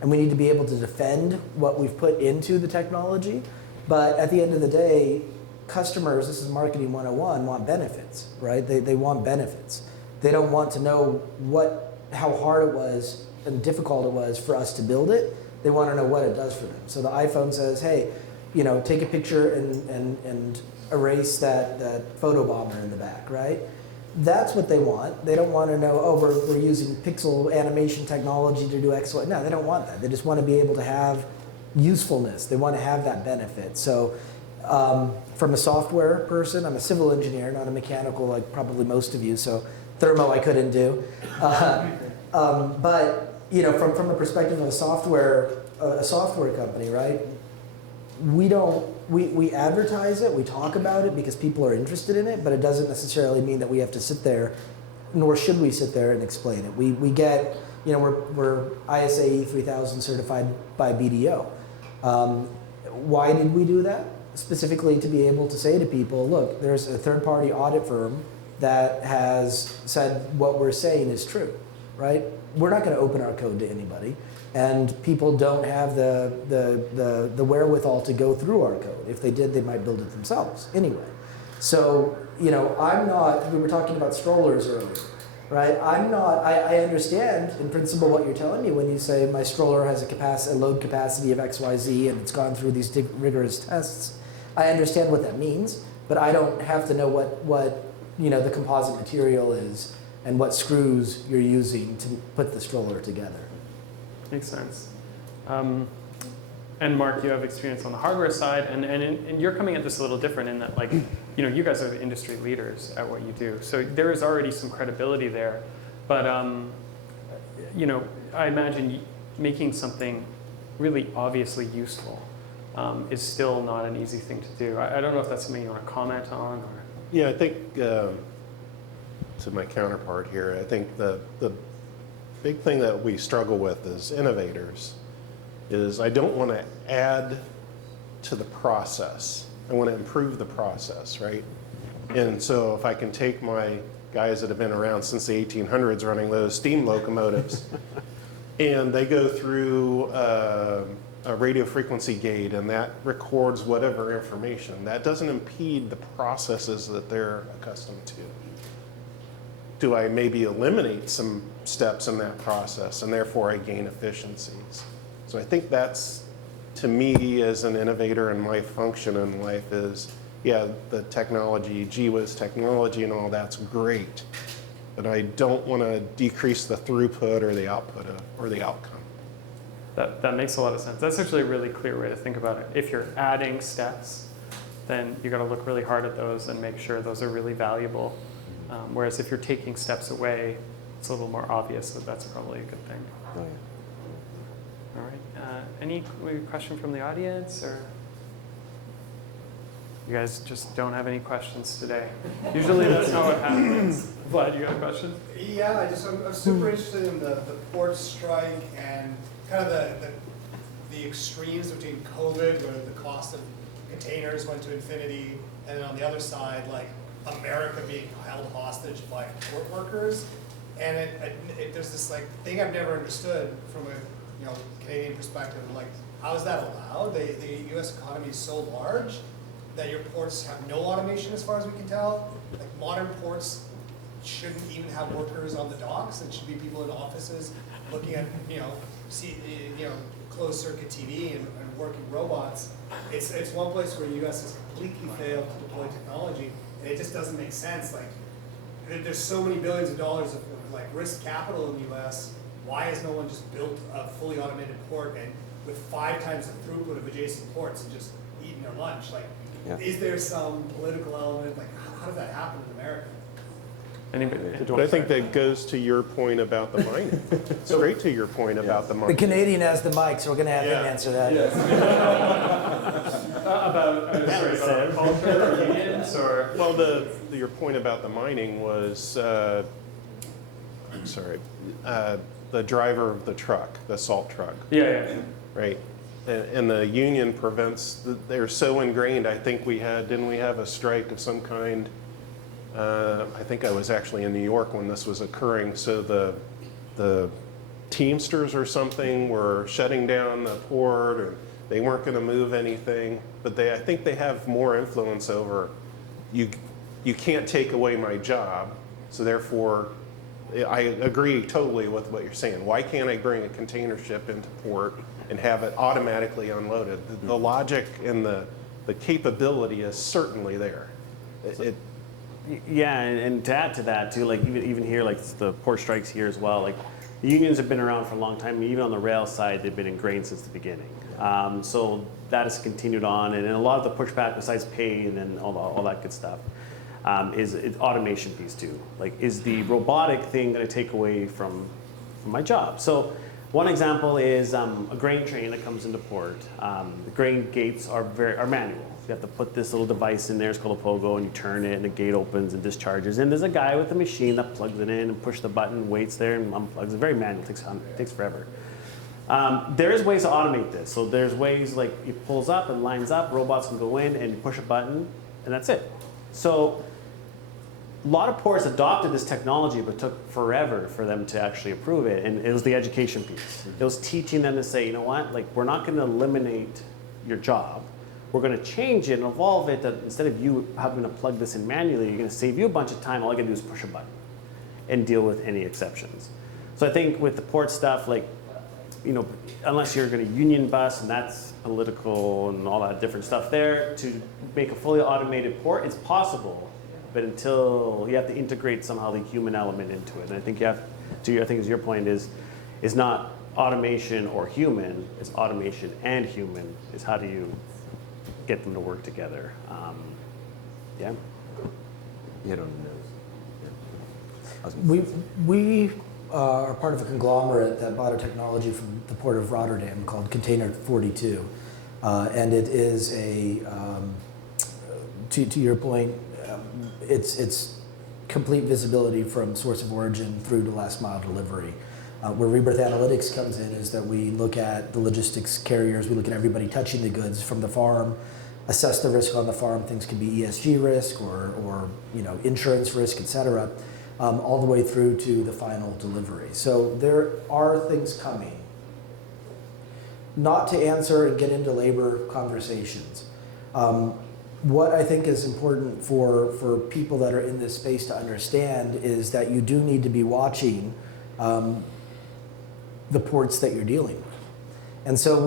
And we need to be able to defend what we've put into the technology. But at the end of the day, customers, this is marketing 101, want benefits, right? They want benefits. They don't want to know how hard it was and difficult it was for us to build it. They want to know what it does for them. So the iPhone says, hey, take a picture and erase that photo bomber in the back, right? That's what they want. They don't want to know, we're using pixel animation technology to do X, Y. No, they don't want that. They just want to be able to have usefulness. They want to have that benefit. So from a software person, I'm a civil engineer, not a mechanical like probably most of you, so thermo I couldn't do. But from a perspective of a software company, right? We advertise it, we talk about it because people are interested in it, but it doesn't necessarily mean that we have to sit there, nor should we sit there and explain it. We get, we're ISAE 3000 certified by BDO. Why did we do that? Specifically to be able to say to people, look, there's a third-party audit firm that has said what we're saying is true, right? We're not going to open our code to anybody, and people don't have the wherewithal to go through our code. If they did, they might build it themselves anyway. So, you know, I'm not, we were talking about strollers earlier, right? I understand in principle what you're telling me when you say my stroller has a load capacity of XYZ and it's gone through these rigorous tests. I understand what that means, but I don't have to know what you know, the composite material is and what screws you're using to put the stroller together. Makes sense. And Mark, you have experience on the hardware side, and you're coming at this a little different in that, like, you know, you guys are the industry leaders at what you do. So there is already some credibility there. But, you know, I imagine making something really obviously useful is still not an easy thing to do. I don't know if that's something you want to comment on. Or... Yeah, I think, to my counterpart here, I think the big thing that we struggle with as innovators is I don't want to add to the process. I want to improve the process, right? And so if I can take my guys that have been around since the 1800s running those steam locomotives, and they go through a radio frequency gate and that records whatever information, that doesn't impede the processes that they're accustomed to. Do I maybe eliminate some steps in that process and therefore I gain efficiencies? So I think that's, to me as an innovator, and my function in life is, yeah, the technology, gee whiz technology and all that's great, but I don't want to decrease the throughput or the output or the outcome. That makes a lot of sense. That's actually a really clear way to think about it. If you're adding steps, then you got to look really hard at those and make sure those are really valuable. Whereas if you're taking steps away, it's a little more obvious that that's probably a good thing. Oh, yeah. All right. Any question from the audience, or you guys just don't have any questions today? Usually that's not what happens. Vlad, you got a question? Yeah, I'm super interested in the port strike and kind of the extremes between COVID, where the cost of containers went to infinity, and then on the other side, like America being held hostage by port workers. And there's this like thing I've never understood from a Canadian perspective. Like, how is that allowed? The U.S. economy is so large that your ports have no automation, as far as we can tell. Like, modern ports shouldn't even have workers on the docks. It should be people in offices looking at closed circuit TV and working robots. It's one place where the U.S. has completely failed to deploy technology, and it just doesn't make sense. Like, there's so many billions of dollars of like risk capital in the U.S. Why has no one just built a fully automated port and with 5 times the throughput of adjacent ports and just eaten their lunch? Like, Yeah. Is there some political element? Like, how does that happen in America? But I think that goes to your point about the mining. Straight to your point about the The mining. Canadian has the mic, so we're going to have him answer that. About culture or unions or? Well, your point about the mining was, the driver of the truck, the salt truck. Yeah. Right. And the union prevents, they're so ingrained. I think didn't we have a strike of some kind? I think I was actually in New York when this was occurring. So the Teamsters or something were shutting down the port, or they weren't going to move anything. But I think they have more influence over, you can't take away my job. So therefore, I agree totally with what you're saying. Why can't I bring a container ship into port and have it automatically unloaded? The logic and the capability is certainly there. Yeah, and to add to that too, like even here, like the port strikes here as well, like the unions have been around for a long time. Even on the rail side, they've been ingrained since the beginning. So that has continued on, and a lot of the pushback, besides pay and then all that good stuff, is automation piece too. Like, is the robotic thing going to take away from my job? So one example is a grain train that comes into port. The grain gates are manual. You have to put this little device in there, it's called a pogo, and you turn it and the gate opens and discharges. And there's a guy with a machine that plugs it in and pushes the button, waits there and unplugs. It's very manual, it takes forever. There is ways to automate this. So there's ways like it pulls up and lines up, robots can go in and push a button, and that's it. So a lot of ports adopted this technology, but took forever for them to actually approve it. And it was the education piece. It was teaching them to say, you know what, like we're not going to eliminate your job. We're going to change it and evolve it that instead of you having to plug this in manually, you're going to save you a bunch of time. All I got to do is push a button and deal with any exceptions. So I think with the port stuff, like, you know, unless you're going to union bus and that's political and all that different stuff there, to make a fully automated port, it's possible. But until you have to integrate somehow the human element into it. And I think you have to, I think as your point is not automation or human, it's automation and human, is how do you get them to work together. Yeah. You hit on the nose. Yeah. We are part of a conglomerate that bought a technology from the port of Rotterdam called Container 42. And it is a, to your point, it's complete visibility from source of origin through to last mile delivery. Where Rebirth Analytics comes in is that we look at the logistics carriers, we look at everybody touching the goods from the farm, assess the risk on the farm. Things can be ESG risk or you know, insurance risk, et cetera, all the way through to the final delivery. So there are things coming. Not to answer and get into labor conversations. What I think is important for people that are in this space to understand is that you do need to be watching the ports that you're dealing with. And so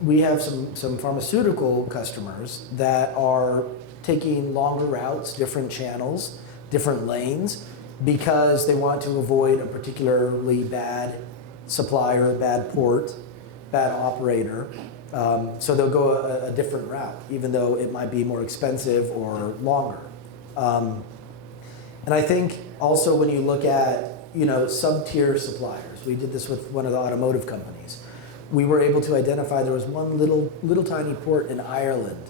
we have some pharmaceutical customers that are taking longer routes, different channels, different lanes, because they want to avoid a particularly bad supplier, bad port, bad operator. So they'll go a different route, even though it might be more expensive or longer. And I think also when you look at, you know, sub-tier suppliers, we did this with one of the automotive companies. We were able to identify there was one little tiny port in Ireland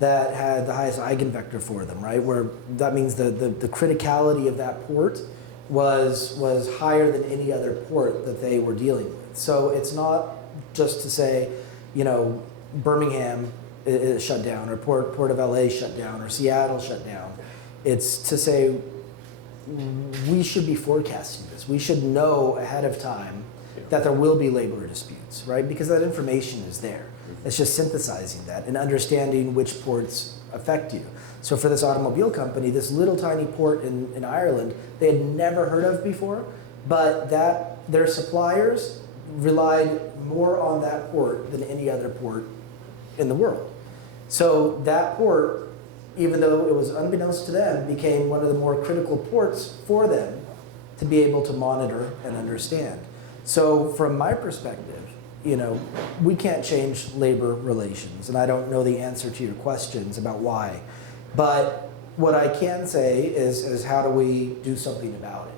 that had the highest eigenvector for them, right? Where that means the criticality of that port was higher than any other port that they were dealing with. So it's not just to say, you know, Birmingham is shut down, or Port of LA shut down, or Seattle shut down. It's to say we should be forecasting this. We should know ahead of time that there will be labor disputes, right? Because that information is there. It's just synthesizing that and understanding which ports affect you. So for this automobile company, this little tiny port in Ireland, they had never heard of before, but that their suppliers relied more on that port than any other port in the world. So that port, even though it was unbeknownst to them, became one of the more critical ports for them to be able to monitor and understand. So from my perspective, you know, we can't change labor relations, and I don't know the answer to your questions about why. But what I can say is how do we do something about it?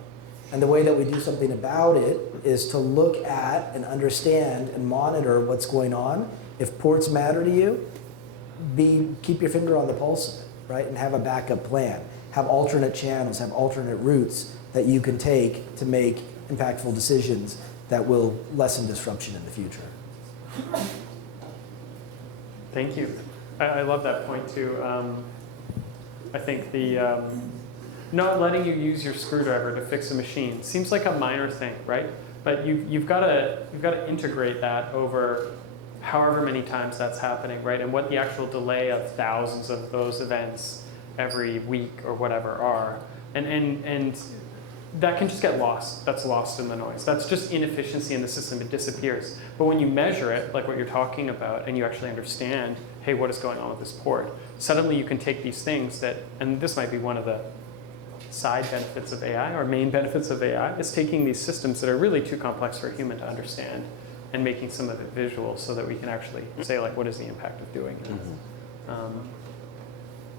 And the way that we do something about it is to look at and understand and monitor what's going on. If ports matter to you, keep your finger on the pulse of it, right? And have a backup plan. Have alternate channels, have alternate routes that you can take to make impactful decisions that will lessen disruption in the future. Thank you. I love that point too. I think the not letting you use your screwdriver to fix a machine seems like a minor thing, right? But you've got to integrate that over however many times that's happening, right? And what the actual delay of thousands of those events every week or whatever are, and that can just get lost. That's lost in the noise. That's just inefficiency in the system. It disappears. But when you measure it, like what you're talking about, and you actually understand, hey, what is going on with this port? Suddenly you can take these things that, and this might be one of the side benefits of AI, or main benefits of AI, is taking these systems that are really too complex for a human to understand and making some of it visual so that we can actually say, like, what is the impact of doing it? Mm-hmm.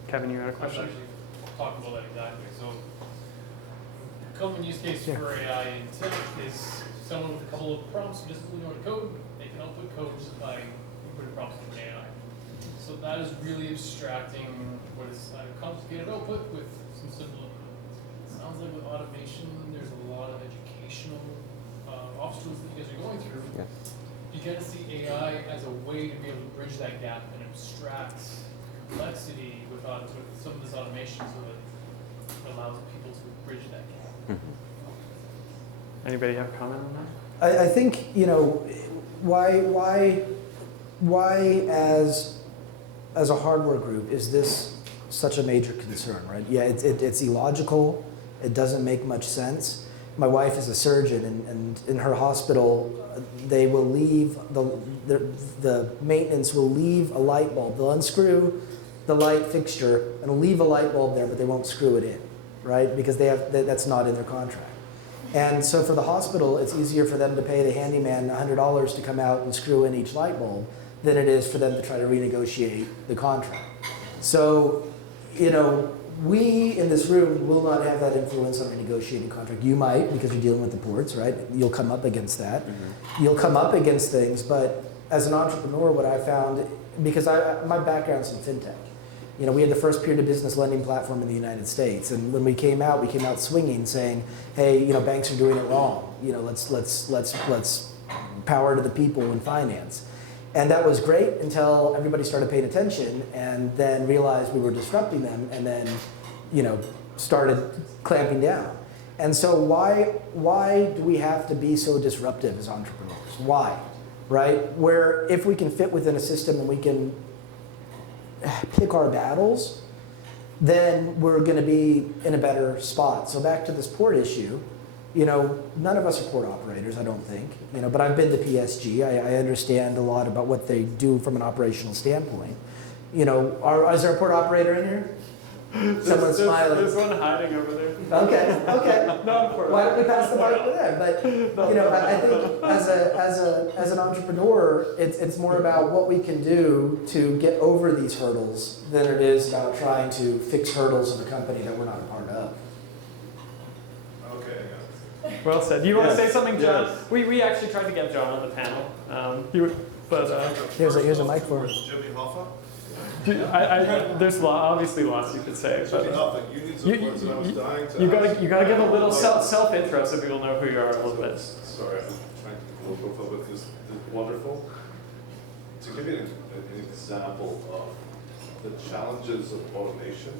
Kevin, you had a question? I'll talk about that exactly. So, common use case for AI in tech is someone with a couple of prompts, just know to code, they can output code just by inputting prompts into AI. So that is really abstracting what is a complicated output with some simple input. It sounds like with automation, there's a lot of educational obstacles that you guys are going through. Yeah. You kind of see AI as a way to be able to bridge that gap and abstract complexity with some of this automation so that allows people to bridge that gap. Anybody have a comment on that? I think, you know, why as a hardware group is this such a major concern, right? Yeah, it's illogical. It doesn't make much sense. My wife is a surgeon, and in her hospital, they will leave the maintenance will leave a light bulb. They'll unscrew the light fixture and leave a light bulb there, but they won't screw it in, right? Because that's not in their contract. And so for the hospital, it's easier for them to pay the handyman $100 to come out and screw in each light bulb than it is for them to try to renegotiate the contract. So, you know, we in this room will not have that influence on a negotiating contract. You might, because you're dealing with the ports, right? You'll come up against that. Mm-hmm. You'll come up against things, but as an entrepreneur, what I found, because my background's in fintech. You know, we had the first peer-to-business lending platform in the United States, and when we came out swinging, saying, "Hey, you know, banks are doing it wrong. You know, let's power to the people in finance." And that was great until everybody started paying attention, and then realized we were disrupting them, and then, you know, started clamping down. And so why do we have to be so disruptive as entrepreneurs? Why, right? Where if we can fit within a system and we can pick our battles, then we're going to be in a better spot. So back to this port issue, you know, none of us are port operators, I don't think, you know, but I've been to PSG. I understand a lot about what they do from an operational standpoint. You know, is there a port operator in here? Someone's smiling. There's one hiding over there. Okay. Not for Why don't we pass the mic to them? But you know, I think as an entrepreneur, it's more about what we can do to get over these hurdles than it is about trying to fix hurdles in a company that we're not a part of. Okay. Well said. Do you want to Yes. say something, John? Yes. We actually tried to get John on the panel. Here's a mic for him. Jimmy Hoffa? There's obviously lots you could say. Jimmy But Hoffa, you need some words that I was dying to ask. you gotta give a little self intro so people know who you are a little bit. Sorry, I'm trying to keep a little profile, but this is wonderful. To give you an example of the challenges of automation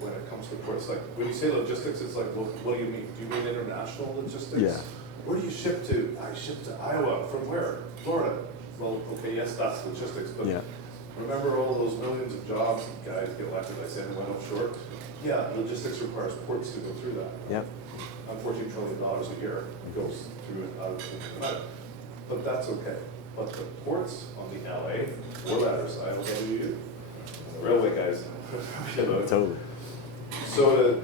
when it comes to ports, like when you say logistics, it's like, well, what do you mean? Do you mean international logistics? Yeah. Where do you ship to? I ship to Iowa. From where? Florida. Well, okay, yes, that's logistics, but Yeah. remember all those millions of jobs guys get elected, I say, and went offshore? Yeah, logistics requires ports to go through that. Yep. And $14 trillion a year goes through it out of the But that's okay. But the ports on the LA or ladder side will go to you. And the railway guys, you know. Totally. So to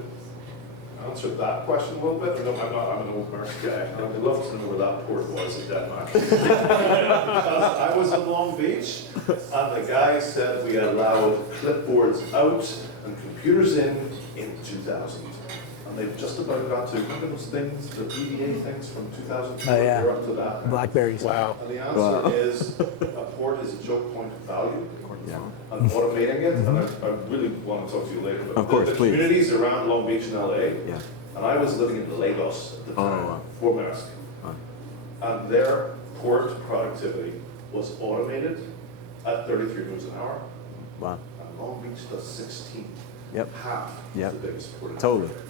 answer that question a little bit, no, I'm an old Merck guy. I'd love to know where that port was in Denmark. Because I was in Long Beach, and the guy said we allowed clipboards out and computers in 2000. And they've just about got to, remember those things, the EDA things from 2002? Oh, yeah. We're up to that. Blackberries. Wow. And the answer is a port is a choke point of value. Yeah. And automating it, and I really want to talk to you later, but Of course, the please. communities around Long Beach and LA, Yeah. and I was living in Lagos at the time, wow. for Maersk, Wow. and their port productivity was automated at 33 moves an hour, Wow. and Long Beach does 16. Yep. Half Yep. the biggest port in Totally. Africa.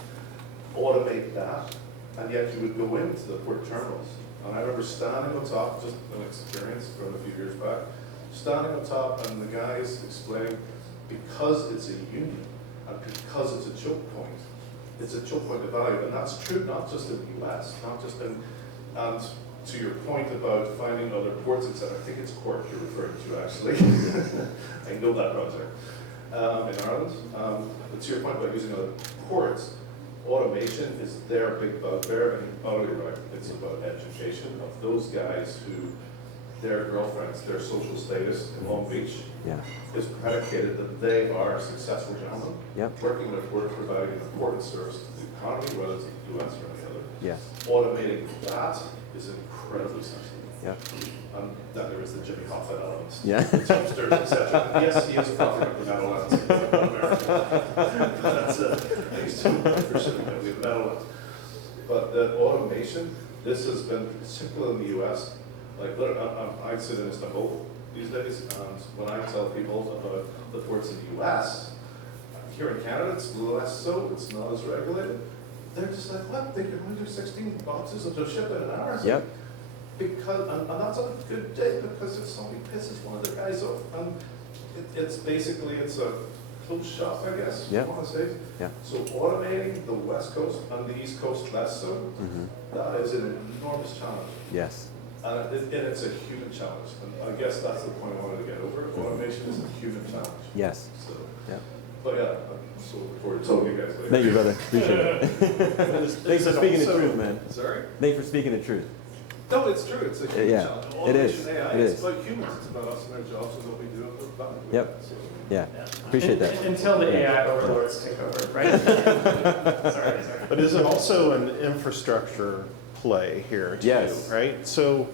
Automate that, and yet you would go into the port terminals. And I remember standing on top, just an experience from a few years back, standing on top and the guys explaining, because it's a union and because it's a choke point of value. And that's true not just in the US, not just in, and to your point about finding other ports, etc. I think it's Cork you're referring to actually. I know that project in Ireland. But to your point about using other ports, automation is their big bugbear, and you're right, it's about education of those guys who, their girlfriends, their social status in Long Beach Yeah. is predicated that they are successful gentlemen, Yep. working with work, providing an important service to the economy, whether it's the US or any other. Yeah. Automating that is incredibly sensitive. Yeah. And then there is the Jimmy Hoffa element. Yeah. The Teamsters, etc. Yes, he is a prophet of the Netherlands. He's not American. That's he's too for shipping out of the Netherlands. But the automation, this has been, particularly in the US, like I sit in Istanbul these days, and when I tell people about the ports in the US, here in Canada, it's less so, it's not as regulated. They're just like, what, they can only do 16 boxes and just ship it in an hour? It's like, Yep. because, and that's a good day, because if somebody pisses one of their guys off, and it's basically, it's a closed shop, I guess, Yeah. you want to say. Yeah. So automating the West Coast and the East Coast less so, Mhm. that is an enormous challenge. Yes. And it's a human challenge, and I guess that's the point I wanted to get over. Automation is a human challenge. Yes. So, Yeah. but yeah, I'm so looking forward to talking to you guys later. Thank you, brother. Appreciate it. Thanks for speaking the Also- truth, man. Sorry? Thanks for speaking the truth. No, it's true, it's a human Yeah, challenge. it is. Automation, AI, It it's is. about humans, it's about us and our jobs and what we do and the value we Yep. add, so. Yeah. Appreciate that. Until the AI overlords take over, right? Sorry. But is it also an infrastructure play here too, Yes. right? So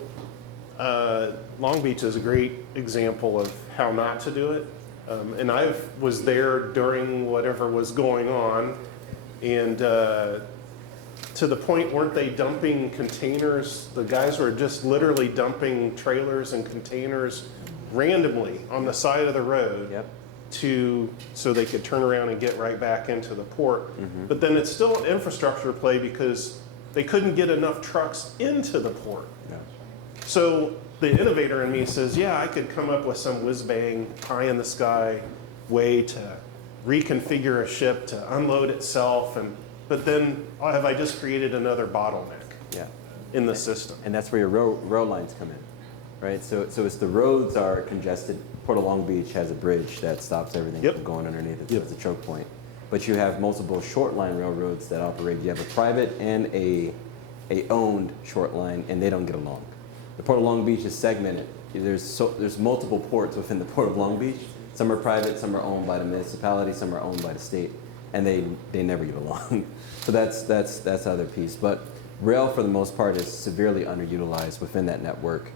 Long Beach is a great example of how not to do it. And I was there during whatever was going on, and to the point, weren't they dumping containers? The guys were just literally dumping trailers and containers randomly on the side of the road. Yep. So they could turn around and get right back into the port. But then it's still an infrastructure play because they couldn't get enough trucks into the port. Yeah. So the innovator in me says, yeah, I could come up with some whiz-bang, pie in the sky way to reconfigure a ship to unload itself, but then have I just created another bottleneck Yeah. in the system? And that's where your rail lines come in, right? So it's the roads are congested. Port of Long Beach has a bridge that stops everything Yep. from going underneath it. So Yep. it's a choke point. But you have multiple short line railroads that operate. You have a private and a owned short line, and they don't get along. The Port of Long Beach is segmented. There's multiple ports within the Port of Long Beach. Some are private, some are owned by the municipality, some are owned by the state, and they never get along. So that's the other piece. But rail, for the most part, is severely underutilized within that network.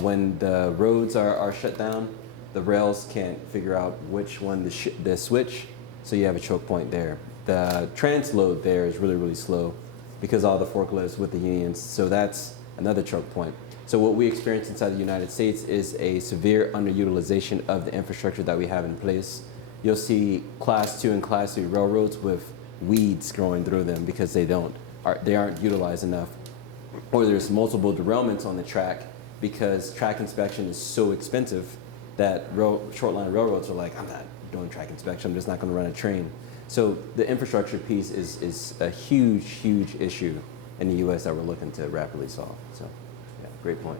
When the roads are shut down, the rails can't figure out which one to switch, so you have a choke point there. The transload there is really, really slow because all the forklifts with the unions, so that's another choke point. So what we experience inside the United States is a severe underutilization of the infrastructure that we have in place. You'll see Class 2 and Class 3 railroads with weeds growing through them because they aren't utilized enough. Or there's multiple derailments on the track because track inspection is so expensive that short line railroads are like, I'm not doing track inspection, I'm just not going to run a train. So the infrastructure piece is a huge, huge issue in the U.S. that we're looking to rapidly solve. So, yeah, great point.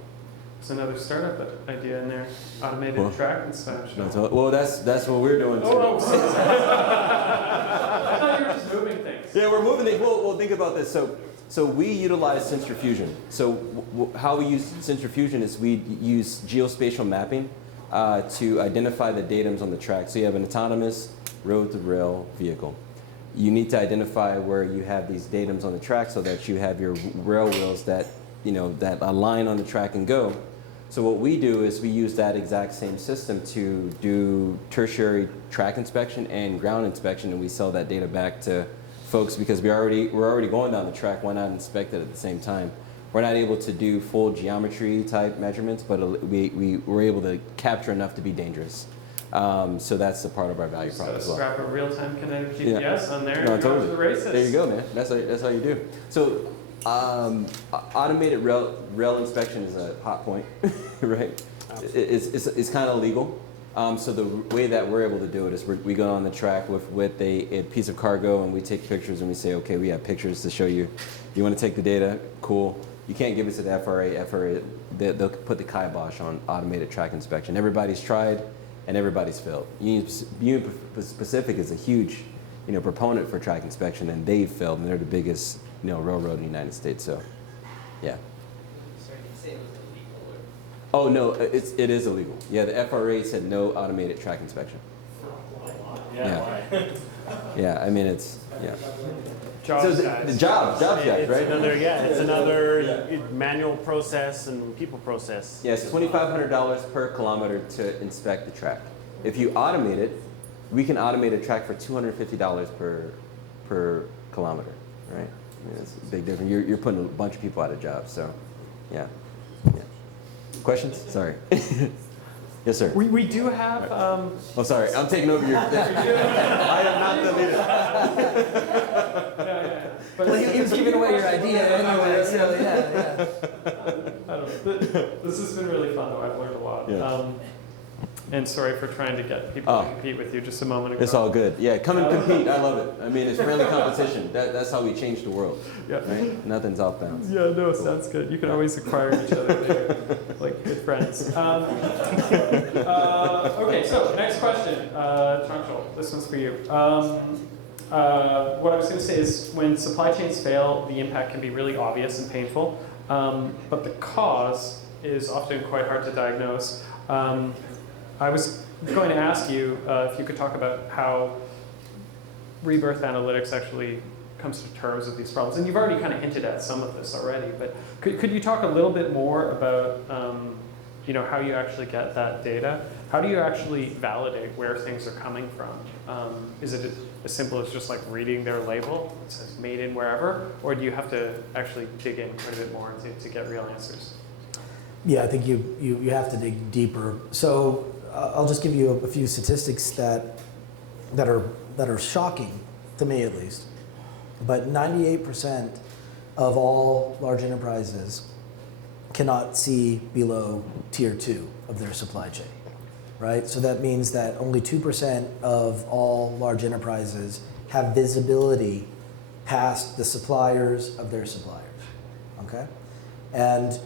There's another startup idea in there, automated track inspection. Well, that's what we're doing too. Oh, I thought you were just moving things. Yeah, we're moving things. Well, think about this. So we utilize sensor fusion. So how we use sensor fusion is we use geospatial mapping to identify the datums on the track. So you have an autonomous road-to-rail vehicle. You need to identify where you have these datums on the track so that you have your rail wheels that align on the track and go. So what we do is we use that exact same system to do tertiary track inspection and ground inspection, and we sell that data back to folks because we're already going down the track. Why not inspect it at the same time? We're not able to do full geometry type measurements, but we were able to capture enough to be dangerous. So that's the part of our value prop as well. Strap a real-time kinetic GPS on there No, and go totally. to the races. There you go, man. That's how you do. So automated rail inspection is a hot point, right? It's kind of illegal. So the way that we're able to do it is we go on the track with a piece of cargo and we take pictures and we say, okay, we have pictures to show you. You want to take the data? Cool. You can't give it to the FRA. They'll put the kibosh on automated track inspection. Everybody's tried and everybody's failed. Union Pacific is a huge proponent for track inspection, and they've failed, and they're the biggest railroad in the United States. So, yeah. Sorry, did you say it was illegal or? Oh no, it is illegal. Yeah, the FRA said no automated track inspection. Yeah. Yeah, I mean it's Jobs So guys. the jobs guys, It's right? it's another manual process and people process. Yes, $2,500 per kilometer to inspect the track. If you automate it, we can automate a track for $250 per kilometer, right? I mean, it's a big difference. You're putting a bunch of people out of jobs, so yeah. Questions? Sorry. Yes, sir. We do have. Oh, sorry. I'm taking over your. I am not the leader. Yeah. But Well, he was giving away your idea anyway, so yeah. I don't know. This has been really fun, though. I've learned a lot. Yeah. And sorry for trying to get people to compete with you just a moment ago. It's all good. Yeah, come and compete. I love it. I mean, it's friendly competition. That's how we change the world. Yeah. Right? Nothing's off bounds. Yeah, no, sounds good. You can always acquire each other there, like good friends. Okay, so next question. Chanchal, this one's for you. What I was going to say is when supply chains fail, the impact can be really obvious and painful, but the cause is often quite hard to diagnose. I was going to ask you if you could talk about how Rebirth Analytics actually comes to terms with these problems. And you've already kind of hinted at some of this already, but could you talk a little bit more about how you actually get that data? How do you actually validate where things are coming from? Is it as simple as just like reading their label, it says made in wherever, or do you have to actually dig in quite a bit more to get real answers? Yeah, I think you have to dig deeper. So I'll just give you a few statistics that are shocking to me at least. But 98% of all large enterprises cannot see below tier 2 of their supply chain, right? So that means that only 2% of all large enterprises have visibility past the suppliers of their suppliers, okay? And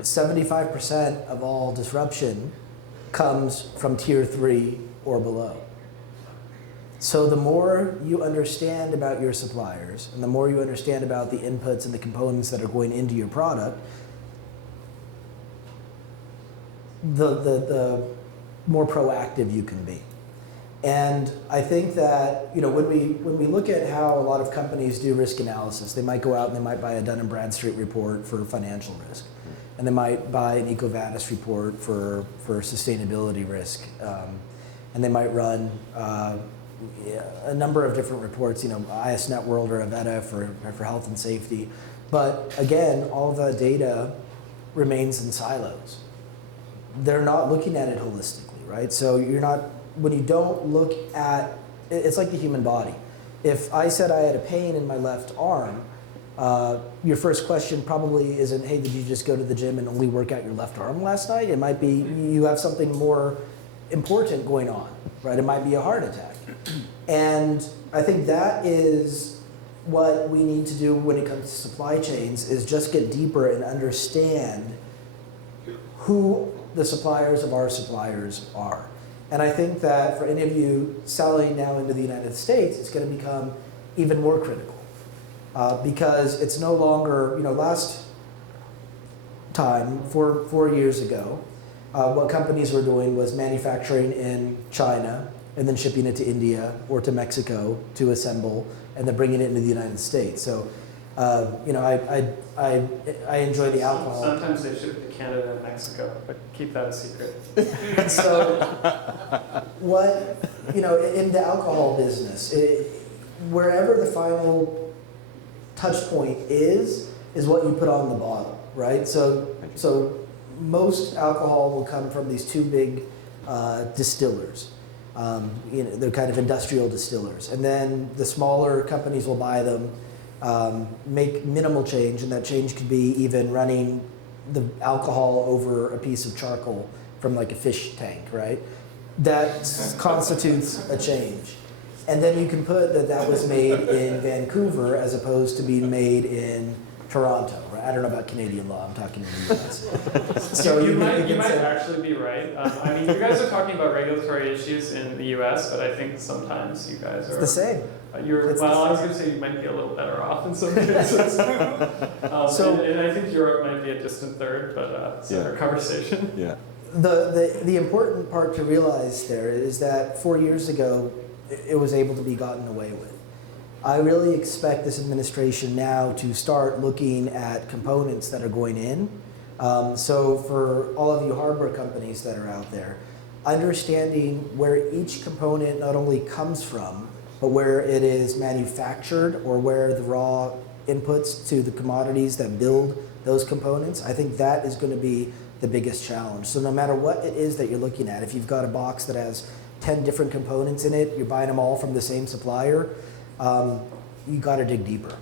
75% of all disruption comes from tier 3 or below. So the more you understand about your suppliers and the more you understand about the inputs and the components that are going into your product, the more proactive you can be. And I think that when we look at how a lot of companies do risk analysis, they might go out and they might buy a Dun & Bradstreet report for financial risk. And they might buy an EcoVadis report for sustainability risk. And they might run a number of different reports, IS Net World or Avetta for health and safety. But again, all of that data remains in silos. They're not looking at it holistically, right? So when you don't look at, it's like the human body. If I said I had a pain in my left arm, your first question probably isn't, hey, did you just go to the gym and only work out your left arm last night? It might be you have something more important going on, right? It might be a heart attack. And I think that is what we need to do when it comes to supply chains, is just get deeper and understand who the suppliers of our suppliers are. And I think that for any of you selling now into the United States, it's going to become even more critical. Because it's no longer, last time, 4 years ago, what companies were doing was manufacturing in China and then shipping it to India or to Mexico to assemble and then bringing it into the United States. So, I enjoy the alcohol. Sometimes they ship it to Canada and Mexico, but keep that a secret. So, in the alcohol business, wherever the final touch point is what you put on the bottle, right? So most alcohol will come from these two big distillers. They're kind of industrial distillers. And then the smaller companies will buy them, make minimal change, and that change could be even running the alcohol over a piece of charcoal from like a fish tank, right? That constitutes a change. And then you can put that was made in Vancouver as opposed to being made in Toronto. Right? I don't know about Canadian law. I'm talking in the U.S. So you might actually be right. You guys are talking about regulatory issues in the U.S., but I think sometimes you guys are the same. I was going to say you might be a little better off in some cases. And I think Europe might be a distant third, but it's another conversation. Yeah. The important part to realize there is that 4 years ago, it was able to be gotten away with. I really expect this administration now to start looking at components that are going in. So for all of you hardware companies that are out there, understanding where each component not only comes from, but where it is manufactured or where the raw inputs to the commodities that build those components, I think that is going to be the biggest challenge. So no matter what it is that you're looking at, if you've got a box that has 10 different components in it, you're buying them all from the same supplier, you gotta dig deeper.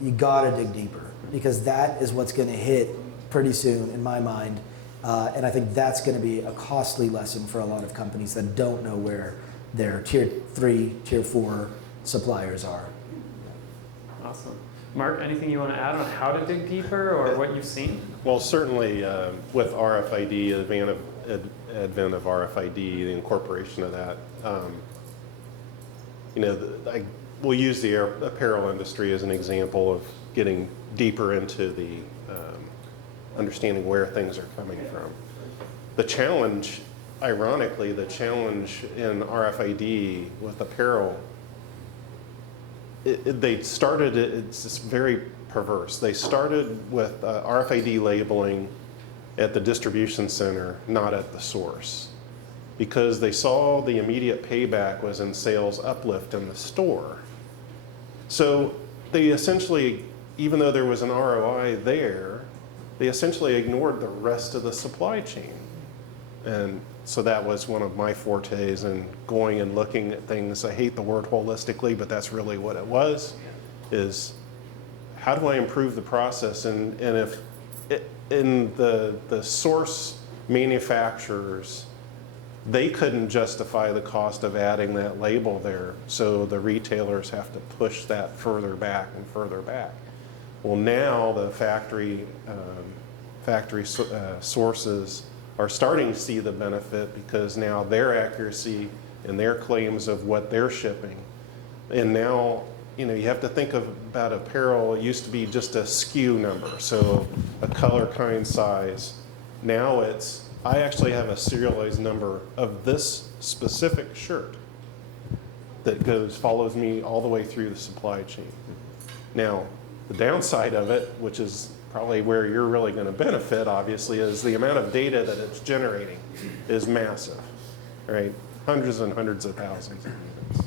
You gotta dig deeper, because that is what's gonna hit pretty soon, in my mind. And I think that's gonna be a costly lesson for a lot of companies that don't know where their tier 3, tier 4 suppliers are. Awesome. Mark, anything you want to add on how to dig deeper or what you've seen? Well, certainly with RFID, advent of RFID, the incorporation of that, we'll use the apparel industry as an example of getting deeper into the understanding where things are coming from. The challenge, ironically, the challenge in RFID with apparel, it's just very perverse. They started with RFID labeling at the distribution center, not at the source, because they saw the immediate payback was in sales uplift in the store. So they essentially, even though there was an ROI there, they essentially ignored the rest of the supply chain. And so that was one of my fortes in going and looking at things. I hate the word holistically, but that's really what it was, is how do I improve the process? And if in the source manufacturers, they couldn't justify the cost of adding that label there, so the retailers have to push that further back and further back. Well, now the factory sources are starting to see the benefit, because now their accuracy and their claims of what they're shipping. And now, you have to think about apparel. It used to be just a SKU number, so a color, kind, size. Now it's, I actually have a serialized number of this specific shirt that follows me all the way through the supply chain. Now, the downside of it, which is probably where you're really going to benefit, obviously, is the amount of data that it's generating is massive, right? Hundreds and hundreds of thousands of units.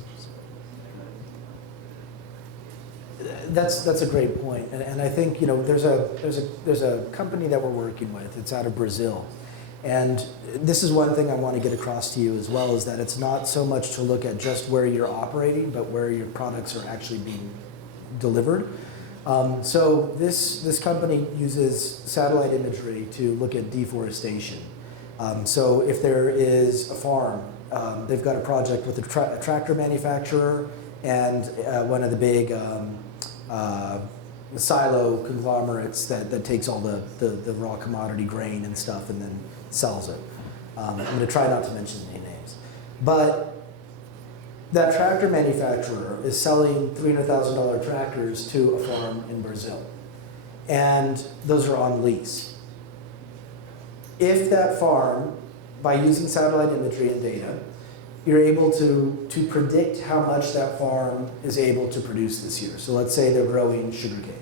That's a great point, and I think there's a company that we're working with. It's out of Brazil, and this is one thing I want to get across to you as well, is that it's not so much to look at just where you're operating, but where your products are actually being delivered. So this company uses satellite imagery to look at deforestation. So if there is a farm, they've got a project with a tractor manufacturer and one of the big silo conglomerates that takes all the raw commodity grain and stuff and then sells it. I'm going to try not to mention any names. But that tractor manufacturer is selling $300,000 tractors to a farm in Brazil. And those are on lease. If that farm, by using satellite imagery and data, you're able to predict how much that farm is able to produce this year. So let's say they're growing sugarcane.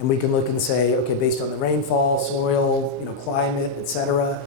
And we can look and say, okay, based on the rainfall, soil, climate, et cetera,